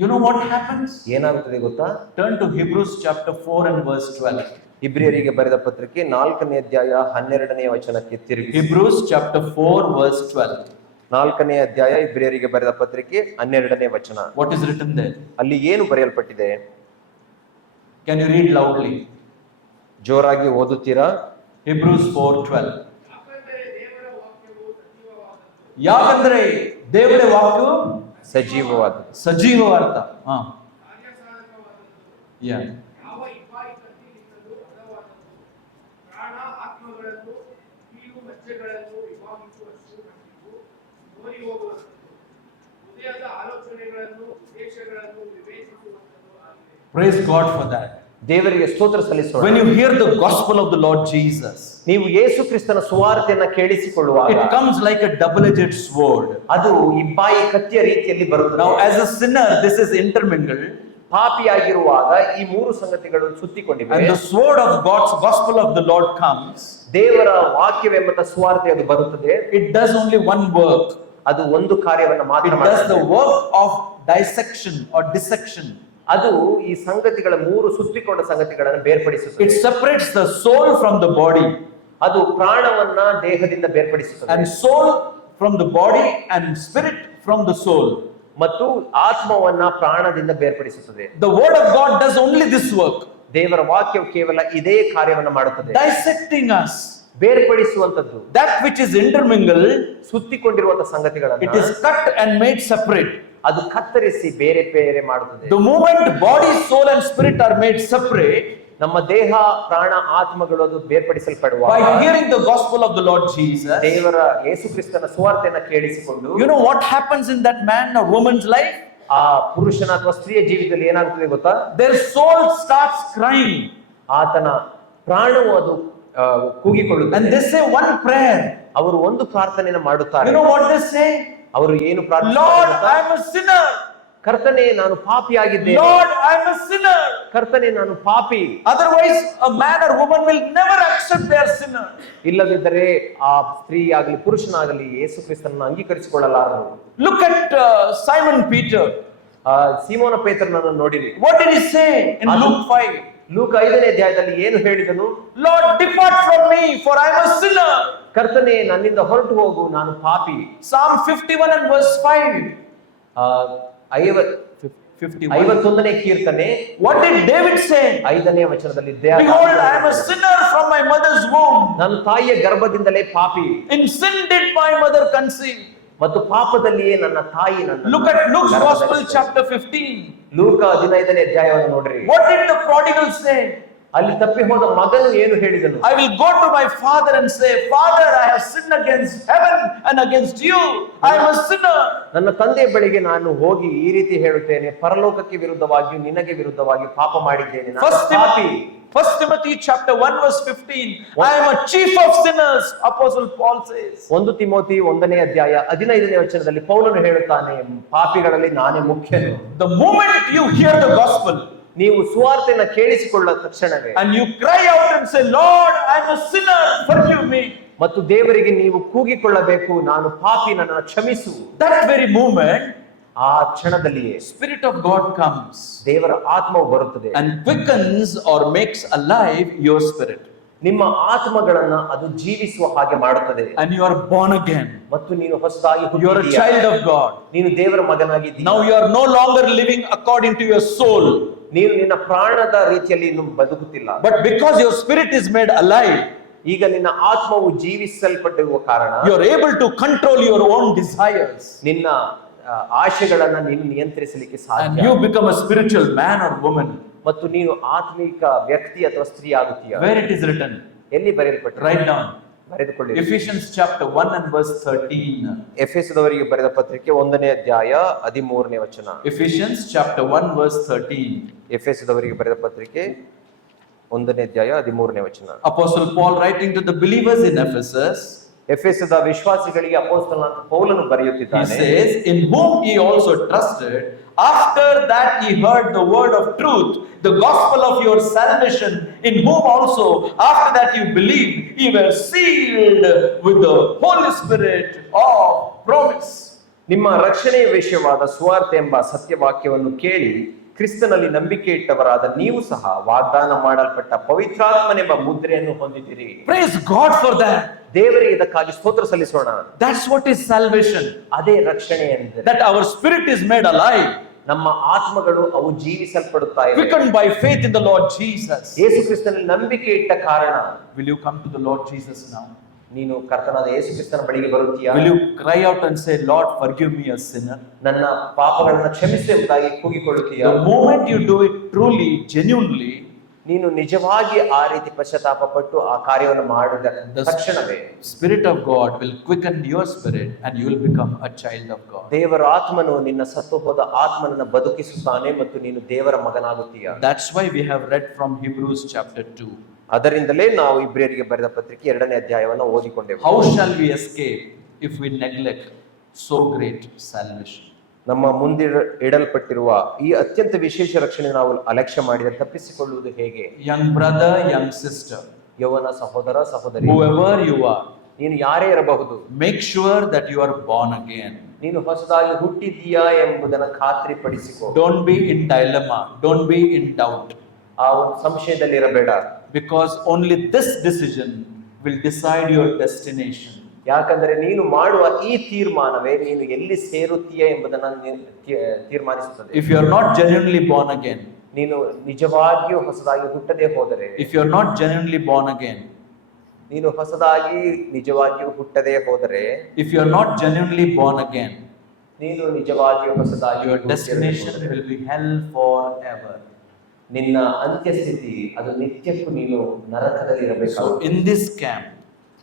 you know what happens? ಏನಾಗುತ್ತದೆ ಗೊತ್ತಾ? Turn to Hebrews chapter 4 and verse 12. ಇಬ್ರಿಯರಿಗೆ ಬರೆದ ಪತ್ರಿಕೆ 4ನೇ ಅಧ್ಯಾಯ 12ನೇ ವಚನಕ್ಕೆ ತಿರುಗಿ. Hebrews chapter 4 verse 12. 4ನೇ ಅಧ್ಯಾಯ ಇಬ್ರಿಯರಿಗೆ ಬರೆದ ಪತ್ರಿಕೆ 12ನೇ ವಚನ. What is written there? ಅಲ್ಲಿ ಏನು ಬರೆಯಲ್ಪಟ್ಟಿದೆ? Can you read loudly? ಜೋರಾಗಿ ಓದುತ್ತೀರಾ? Hebrews 4:12. ಯಾಕಂದ್ರೆ ದೇವರ ವಾಕ್ಯವು ಸಜೀವವಾದದ್ದು. ಸಜೀವವಾದ. Yeah. Praise God for that. ದೇವರಿಗೆ ಸ್ತೋತ್ರ ಸಲ್ಲಿಸೋಣ. When you hear the gospel of the Lord Jesus, ನೀವು ಯೇಸು ಕ್ರಿಸ್ತನ ಸುವಾರ್ತೆಯನ್ನ ಕೇಳಿಸಿಕೊಳ್ಳುವಾಗ it comes like a double-edged sword. ಅದು ಇಬ್ಬಾಯಿ ಕತ್ತಿಯ ರೀತಿಯಲ್ಲಿ ಬರುತ್ತದೆ. Now as a sinner this is intermingled. ಪಾಪಿಯಾಗಿರುವಾಗ ಈ ಮೂರು ಸಂಗತಿಗಳು ಸುತ್ತಿಕೊಂಡಿವೆ. And the sword of God's gospel of the Lord comes. ದೇವರ ವಾಕ್ಯವೆಂಬ ಸುವಾರ್ತೆ ಅದು ಬರುತ್ತದೆ. It does only one work. ಅದು ಒಂದು ಕಾರ್ಯವನ್ನು ಮಾತ್ರ It does ಮಾಡುತ್ತದೆ. the work of dissection or dissection. ಅದು ಈ ಸಂಗತಿಗಳ ಮೂರು ಸುತ್ತಿಕೊಂಡ ಸಂಗತಿಗಳನ್ನು ಬೇರ್ಪಡಿಸುತ್ತದೆ. It separates the soul from the body. ಅದು ಪ್ರಾಣವನ್ನ ದೇಹದಿಂದ ಬೇರ್ಪಡಿಸುತ್ತದೆ. And soul from the body and spirit from the soul. ಮತ್ತು ಆತ್ಮವನ್ನ ಪ್ರಾಣದಿಂದ ಬೇರ್ಪಡಿಸುತ್ತದೆ. The word of God does only this work. ದೇವರ ವಾಕ್ಯವು ಕೇವಲ ಇದೇ ಕಾರ್ಯವನ್ನು ಮಾಡುತ್ತದೆ. Dissecting us. ಬೇರ್ಪಡಿಸುವಂತದ್ದು. That which is intermingled, ಸುತ್ತಿಕೊಂಡಿರುವಂತ ಸಂಗತಿಗಳನ್ನು it is cut and made separate. ಅದು ಕತ್ತರಿಸಿ ಬೇರೆ ಬೇರೆ ಮಾಡುತ್ತದೆ. The moment body, soul and spirit are made separate, ನಮ್ಮ ದೇಹ, ಪ್ರಾಣ, ಆತ್ಮಗಳು ಅದು ಬೇರ್ಪಡಿಸಲ್ಪಡುವ by hearing the gospel of the Lord Jesus, ದೇವರ ಯೇಸು ಕ್ರಿಸ್ತನ ಸುವಾರ್ತೆಯನ್ನು ಕೇಳಿಸಿಕೊಂಡು, you know what happens in that man or woman's life? ಆ ಪುರುಷನ ಅಥವಾ ಸ್ತ್ರೀಯ ಜೀವಿತದಲ್ಲಿ ಏನಾಗುತ್ತದೆ ಗೊತ್ತಾ? Their soul starts crying. ಆತನ ಪ್ರಾಣವು ಅದು ಕೂಗಿಕೊಳ್ಳುತ್ತದೆ. And they say one prayer. ಅವರು ಒಂದು ಪ್ರಾರ್ಥನೆಯನ್ನು ಮಾಡುತ್ತಾರೆ. You know what they say? ಅವರು ಏನು Lord, I am a sinner. ಕರ್ತನೇ ನಾನು ಪಾಪಿಯಾಗಿದ್ದೇನೆ. Lord, I am a sinner. ಕರ್ತನೇ ನಾನು ಪಾಪಿ. Otherwise a man or woman will never accept their sinner. ಇಲ್ಲದಿದ್ದರೆ ಆ ಸ್ತ್ರೀ ಆಗಲಿ ಪುರುಷನಾಗಲಿ ಯೇಸು ಕ್ರಿಸ್ತನನ್ನು ಅಂಗೀಕರಿಸಿಕೊಳ್ಳಲಾರರು. Look at Simon Peter. ಸೀಮೋನ ಪೇತ್ರನನ್ನು ನೋಡಿರಿ. What did he say in Luke 5? ಲೂಕ 5ನೇ ಅಧ್ಯಾಯದಲ್ಲಿ ಏನು ಹೇಳಿದನು? Lord, depart from me, for I am a sinner. ಕರ್ತನೇ ನನ್ನಿಂದ ಹೊರಟು ಹೋಗು, ನಾನು ಪಾಪಿ. Psalm 51 and verse 5. 51. 51ನೇ ಕೀರ್ತನೆ What did David say? 5ನೇ ವಚನದಲ್ಲಿ Behold, I am a sinner from my mother's womb. ನನ್ನ ತಾಯಿಯ ಗರ್ಭದಿಂದಲೇ ಪಾಪಿ, In sin did my mother conceive. ಮತ್ತು ಪಾಪದಲ್ಲಿಯೇ ನನ್ನ ತಾಯಿ ನನ್ನ Look at Luke's Gospel, ಗರ್ಭಧರಿಸಿದಳು. chapter 15. ಲೂಕ 15ನೇ ಅಧ್ಯಾಯವನ್ನು ನೋಡ್ರಿ. What did the prodigal say? ಅಲ್ಲಿ ತಪ್ಪಿ ಹೋದ ಮಗನು ಏನು ಹೇಳಿದನು? I will go to my father and say, Father, I have sinned against heaven and against you. I am a sinner. ನನ್ನ ತಂದೆಯ ಬಳಿಗೆ ನಾನು ಹೋಗಿ ಈ ರೀತಿ ಹೇಳುತ್ತೇನೆ, ಪರಲೋಕಕ್ಕೆ ವಿರುದ್ಧವಾಗಿ ನಿನಗೆ ವಿರುದ್ಧವಾಗಿ ಪಾಪ ಮಾಡಿದ್ದೇನೆ, ನಾನು ಪಾಪಿ. First Timothy chapter 1 verse 15. I am a chief of sinners, Apostle Paul says. 1 Timothy 1ನೇ ಅಧ್ಯಾಯ 15ನೇ ವಚನದಲ್ಲಿ ಪೌಲನು ಹೇಳುತ್ತಾನೆ, ಪಾಪಿಗಳಲ್ಲಿ ನಾನೇ ಮುಖ್ಯನು. The moment you hear the gospel, ನೀವು ಸುವಾರ್ತೆಯನ್ನು ಕೇಳಿಸಿಕೊಳ್ಳುವ ತಕ್ಷಣವೇ and you cry out and say, Lord, I am a sinner, forgive me. ಮತ್ತು ದೇವರಿಗೆ ನೀವು ಕೂಗಿಕೊಳ್ಳಬೇಕು, ನಾನು ಪಾಪಿ, ನನ್ನನ್ನು ಕ್ಷಮಿಸು. That very moment, ಆ ಕ್ಷಣದಲ್ಲಿಯೇ Spirit of God comes ದೇವರ ಆತ್ಮವು ಬರುತ್ತದೆ and quickens or makes alive your spirit. ನಿಮ್ಮ ಆತ್ಮಗಳನ್ನ ಅದು ಜೀವಿಸುವ ಹಾಗೆ ಮಾಡುತ್ತದೆ. And you are born again. ಮತ್ತು ನೀನು ಹೊಸದಾಗಿ You are a ಹುಟ್ಟಿದ್ದೀಯ. child of God. ನೀನು ದೇವರ ಮಗನಾಗಿದ್ದೀಯ. Now you are no longer living according to your soul. ನೀನು ನಿನ್ನ ಪ್ರಾಣದ ರೀತಿಯಲ್ಲಿ ಇನ್ನು ಬದುಕುತ್ತಿಲ್ಲ. But because your spirit is made alive, ಈಗ ನಿನ್ನ ಆತ್ಮವು ಜೀವಿಸಲ್ಪಟ್ಟಿರುವ ಕಾರಣ you are able to control your own desires. ನಿನ್ನ ಆಶೆಗಳನ್ನ ನೀನು ನಿಯಂತ್ರಿಸಲಿಕ್ಕೆ And ಸಾಧ್ಯ. you become a spiritual man or woman. ಮತ್ತು ನೀನು ಆತ್ಮಿಕ ವ್ಯಕ್ತಿ ಅಥವಾ ಸ್ತ್ರೀ ಆಗುತ್ತೀಯ. Where it is written, ಎಲ್ಲಿ ಬರೆಯಲ್ಪಟ್ಟಿದೆ? write down. ಬರೆದುಕೊಳ್ಳಿ. Ephesians chapter 1 and verse 13. ಎಫೆಸದವರಿಗೆ ಬರೆದ ಪತ್ರಿಕೆ 1ನೇ ಅಧ್ಯಾಯ 13ನೇ ವಚನ. Ephesians chapter 1 verse 13. ಎಫೆಸದವರಿಗೆ ಬರೆದ ಪತ್ರಿಕೆ 1ನೇ ಅಧ್ಯಾಯ 13ನೇ ವಚನ. Apostle Paul writing to the believers in Ephesus, ಎಫೆಸದ ವಿಶ್ವಾಸಿಗಳಿಗೆ ಅಪೊಸ್ತಲನಾದ ಪೌಲನು he ಬರೆಯುತ್ತಿದ್ದಾನೆ. says, in whom ye also trusted, after that ye heard the word of truth, the gospel of your salvation, in whom also after that you believed, ye were sealed with the Holy Spirit of promise. ನಿಮ್ಮ ರಕ್ಷಣೆಯ ವಿಷಯವಾದ ಸುವಾರ್ತೆ ಎಂಬ ಸತ್ಯವಾಕ್ಯವನ್ನು ಕೇಳಿ ಕ್ರಿಸ್ತನಲ್ಲಿ ನಂಬಿಕೆ ಇಟ್ಟವರಾದ ನೀವು ಸಹ ವಾಗ್ದಾನ ಮಾಡಲ್ಪಟ್ಟ ಪವಿತ್ರಾತ್ಮನೆಂಬ ಮುದ್ರೆಯನ್ನು ಹೊಂದಿದ್ದೀರಿ. Praise God for that. ದೇವರಿಗೆ ಇದಕ್ಕಾಗಿ ಸ್ತೋತ್ರ ಸಲ್ಲಿಸೋಣ. That's what is salvation. ಅದೇ ರಕ್ಷಣೆ ಎಂದರೆ That our spirit is made alive, ನಮ್ಮ ಆತ್ಮಗಳು ಅವು ಜೀವಿಸಲ್ಪಡುತ್ತಾ ಇವೆ. quickened by faith in the Lord Jesus. ಯೇಸು ಕ್ರಿಸ್ತನಲ್ಲಿ ನಂಬಿಕೆ ಇಟ್ಟ ಕಾರಣ. Will you come to the Lord Jesus now? ನೀನು ಕರ್ತನಾದ ಯೇಸು ಕ್ರಿಸ್ತನ ಬಳಿಗೆ ಬರುತ್ತೀಯಾ? Will you cry out and say, Lord, forgive me a sinner? ನನ್ನ ಪಾಪಗಳನ್ನು ಕ್ಷಮಿಸು ಎಂಬುದಾಗಿ ಕೂಗಿಕೊಳ್ಳುತ್ತೀಯಾ? The moment you do it truly, genuinely, ನೀನು ನಿಜವಾಗಿ ಆ ರೀತಿ ಪಶ್ಚಾತ್ತಾಪ ಪಟ್ಟು ಆ ಕಾರ್ಯವನ್ನು ಮಾಡಿದ ತಕ್ಷಣವೇ Spirit of God will quicken your spirit and you will become a child of God. ದೇವರ ಆತ್ಮನು ನಿನ್ನ ಸತ್ತು ಹೋದ ಆತ್ಮನನ್ನ ಬದುಕಿಸುತ್ತಾನೆ ಮತ್ತು ನೀನು ದೇವರ ಮಗನಾಗುತ್ತೀಯ. That's why we have read from Hebrews chapter 2. ಅದರಿಂದಲೇ ನಾವು ಇಬ್ರಿಯರಿಗೆ ಬರೆದ ಪತ್ರಿಕೆ 2ನೇ ಅಧ್ಯಾಯವನ್ನು ಓದಿಕೊಂಡೆವು. How shall we escape if we neglect so great salvation? ನಮ್ಮ ಮುಂದೆ ಇಡಲ್ಪಟ್ಟಿರುವ ಈ ಅತ್ಯಂತ ವಿಶೇಷ ರಕ್ಷಣೆ ನಾವು ಅಲಕ್ಷ್ಯ ಮಾಡಿದರೆ ತಪ್ಪಿಸಿಕೊಳ್ಳುವುದು ಹೇಗೆ? Young brother, young sister, ಯೌವನ ಸಹೋದರ ಸಹೋದರಿ, whoever you are, ನೀನು ಯಾರೇ ಇರಬಹುದು, make sure that you are born again. ನೀನು ಹೊಸದಾಗಿ ಹುಟ್ಟಿದ್ದೀಯಾ ಎಂಬುದನ್ನು ಖಾತ್ರಿಪಡಿಸಿಕೋ. Don't be in dilemma, don't be in doubt, ಆ ಒಂದು ಸಂಶಯದಲ್ಲಿ ಇರಬೇಡ. because only this decision will decide your destination. ಯಾಕಂದ್ರೆ ನೀನು ಮಾಡುವ ಈ ತೀರ್ಮಾನವೇ ನೀನು ಎಲ್ಲಿ ಸೇರುತ್ತೀಯ ಎಂಬುದನ್ನು ತೀರ್ಮಾನಿಸುತ್ತದೆ. If you are not genuinely born again, ನೀನು ನಿಜವಾಗಿಯೂ ಹೊಸದಾಗಿ ಹುಟ್ಟದೇ ಹೋದರೆ, if you are not genuinely born again, ನೀನು ಹೊಸದಾಗಿ ನಿಜವಾಗಿಯೂ ಹುಟ್ಟದೇ ಹೋದರೆ, if you are not genuinely born again, ನೀನು ನಿಜವಾಗಿಯೂ ಹೊಸದಾಗಿ your destination will be hell forever. ನಿನ್ನ ಅಂತ್ಯಸ್ಥಿತಿ ಅದು ನಿತ್ಯಕ್ಕೂ ನೀನು ನರಕದಲ್ಲಿ ಇರಬೇಕು. So in this camp,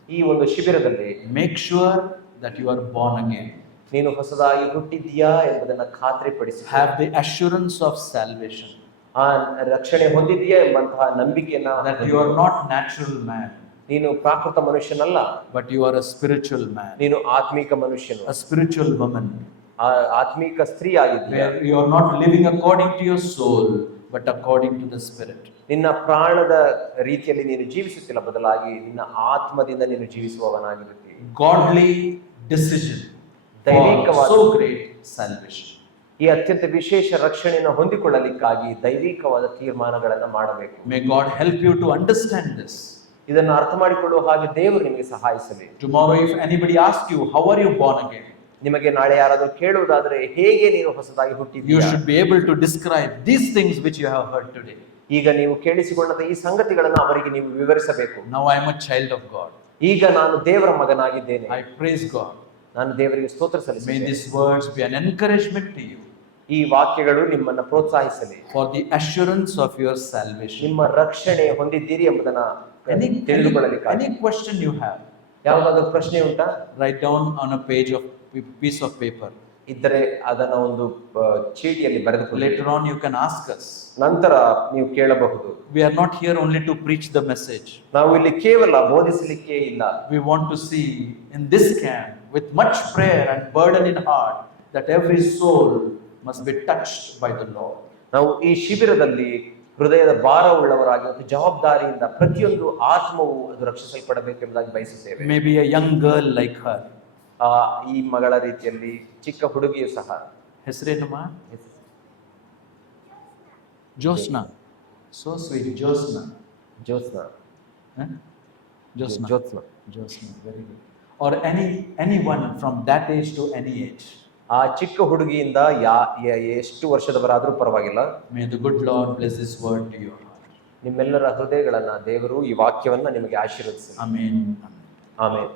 ಈ ಒಂದು ಶಿಬಿರದಲ್ಲಿ make sure that you are born again. ನೀನು ಹೊಸದಾಗಿ ಹುಟ್ಟಿದ್ದೀಯಾ ಎಂಬುದನ್ನು ಖಾತ್ರಿಪಡಿಸಿ, Have the assurance of salvation, ಆ ರಕ್ಷಣೆ ಹೊಂದಿದೆಯಾ ಎಂಬಂತಹ ನಂಬಿಕೆಯನ್ನ, that you are not natural man, ನೀನು ಪ್ರಾಕೃತ ಮನುಷ್ಯನಲ್ಲ, but you are a spiritual man, ನೀನು ಆತ್ಮಿಕ ಮನುಷ್ಯನು, a spiritual woman, ಆತ್ಮಿಕ ಸ್ತ್ರೀ ಆಗಿದ್ದೀಯಾ. where you are not living according to your soul, but according to the spirit. ನಿನ್ನ ಪ್ರಾಣದ ರೀತಿಯಲ್ಲಿ ನೀನು ಜೀವಿಸುತ್ತಿಲ್ಲ, ಬದಲಾಗಿ ನಿನ್ನ ಆತ್ಮದಿಂದ ನೀನು ಜೀವಿಸುವವನಾಗಿರುತ್ತೀಯ. Godly decision for so great salvation. ಈ ಅತ್ಯಂತ ವಿಶೇಷ ರಕ್ಷಣೆಯನ್ನು ಹೊಂದಿಕೊಳ್ಳಲಿಕ್ಕಾಗಿ ದೈವಿಕವಾದ ತೀರ್ಮಾನಗಳನ್ನು ಮಾಡಬೇಕು. May God help you to understand this. ಇದನ್ನು ಅರ್ಥ ಮಾಡಿಕೊಳ್ಳುವ ಹಾಗೆ ದೇವರು ನಿಮಗೆ ಸಹಾಯಿಸಲಿ. Tomorrow if anybody asks you, how are you born again? ನಿಮಗೆ ನಾಳೆ ಯಾರಾದರೂ ಕೇಳುವುದಾದ್ರೆ ಹೇಗೆ ನೀನು ಹೊಸದಾಗಿ You ಹುಟ್ಟಿದ್ದೀಯಾ? should be able to describe these things which you have heard today. ಈಗ ನೀವು ಕೇಳಿಸಿಕೊಂಡಂತ ಈ ಸಂಗತಿಗಳನ್ನು ಅವರಿಗೆ ನೀವು ವಿವರಿಸಬೇಕು. Now I am a child of God. ಈಗ ನಾನು ದೇವರ ಮಗನಾಗಿದ್ದೇನೆ. I praise God. ನಾನು ದೇವರಿಗೆ ಸ್ತೋತ್ರ May ಸಲ್ಲಿಸುತ್ತೇನೆ. these words be an encouragement to you ಈ ವಾಕ್ಯಗಳು ನಿಮ್ಮನ್ನ ಪ್ರೋತ್ಸಾಹಿಸಲಿ. for the assurance of your salvation. ನಿಮ್ಮ ರಕ್ಷಣೆ ಹೊಂದಿದ್ದೀರಿ ಎಂಬುದನ್ನ Any ತಿಳಿದುಕೊಳ್ಳಲಿಕ್ಕಾಗಿ. any question you have, ಯಾವುದಾದ್ರೂ ಪ್ರಶ್ನೆ ಉಂಟಾ? write down on a page of piece of paper. ಇದ್ದರೆ ಅದನ್ನ ಒಂದು ಚೀಟಿಯಲ್ಲಿ ಬರೆದುಕೊಳ್ಳಿ. Later on you can ask us. ನಂತರ ನೀವು ಕೇಳಬಹುದು. We are not here only to preach the message. ನಾವು ಇಲ್ಲಿ ಕೇವಲ ಬೋಧಿಸಲಿಕ್ಕೆ ಇಲ್ಲ. We want to see in this camp with much prayer and burden in heart that every soul must be touched by the Lord. ನಾವು ಈ ಶಿಬಿರದಲ್ಲಿ ಹೃದಯದ ಭಾರವುಳ್ಳವರಾಗಿ ಮತ್ತು ಜವಾಬ್ದಾರಿಯಿಂದ ಪ್ರತಿಯೊಂದು ಆತ್ಮವು ಅದು ರಕ್ಷಿಸಲ್ಪಡಬೇಕೆಂಬುದಾಗಿ ಬಯಸುತ್ತೇವೆ. Maybe a young girl like her. ಈ ಮಗಳ ರೀತಿಯಲ್ಲಿ ಚಿಕ್ಕ ಹುಡುಗಿಯು ಸಹ. ಹೆಸರೇನಮ್ಮ? Josna. So sweet, Josna. Jyotsna. Huh? Josna. Jyotsna. Josna, very good. Or anyone from that age to any age. ಆ ಚಿಕ್ಕ ಹುಡುಗಿಯಿಂದ ಎಷ್ಟು ವರ್ಷದವರಾದ್ರೂ ಪರವಾಗಿಲ್ಲ. May the good Lord bless this word to your heart. ನಿಮ್ಮೆಲ್ಲರ ಹೃದಯಗಳನ್ನ ದೇವರು ಈ ವಾಕ್ಯವನ್ನ ನಿಮಗೆ ಆಶೀರ್ವದಿಸಲಿ. Amen. ಆಮೆನ್.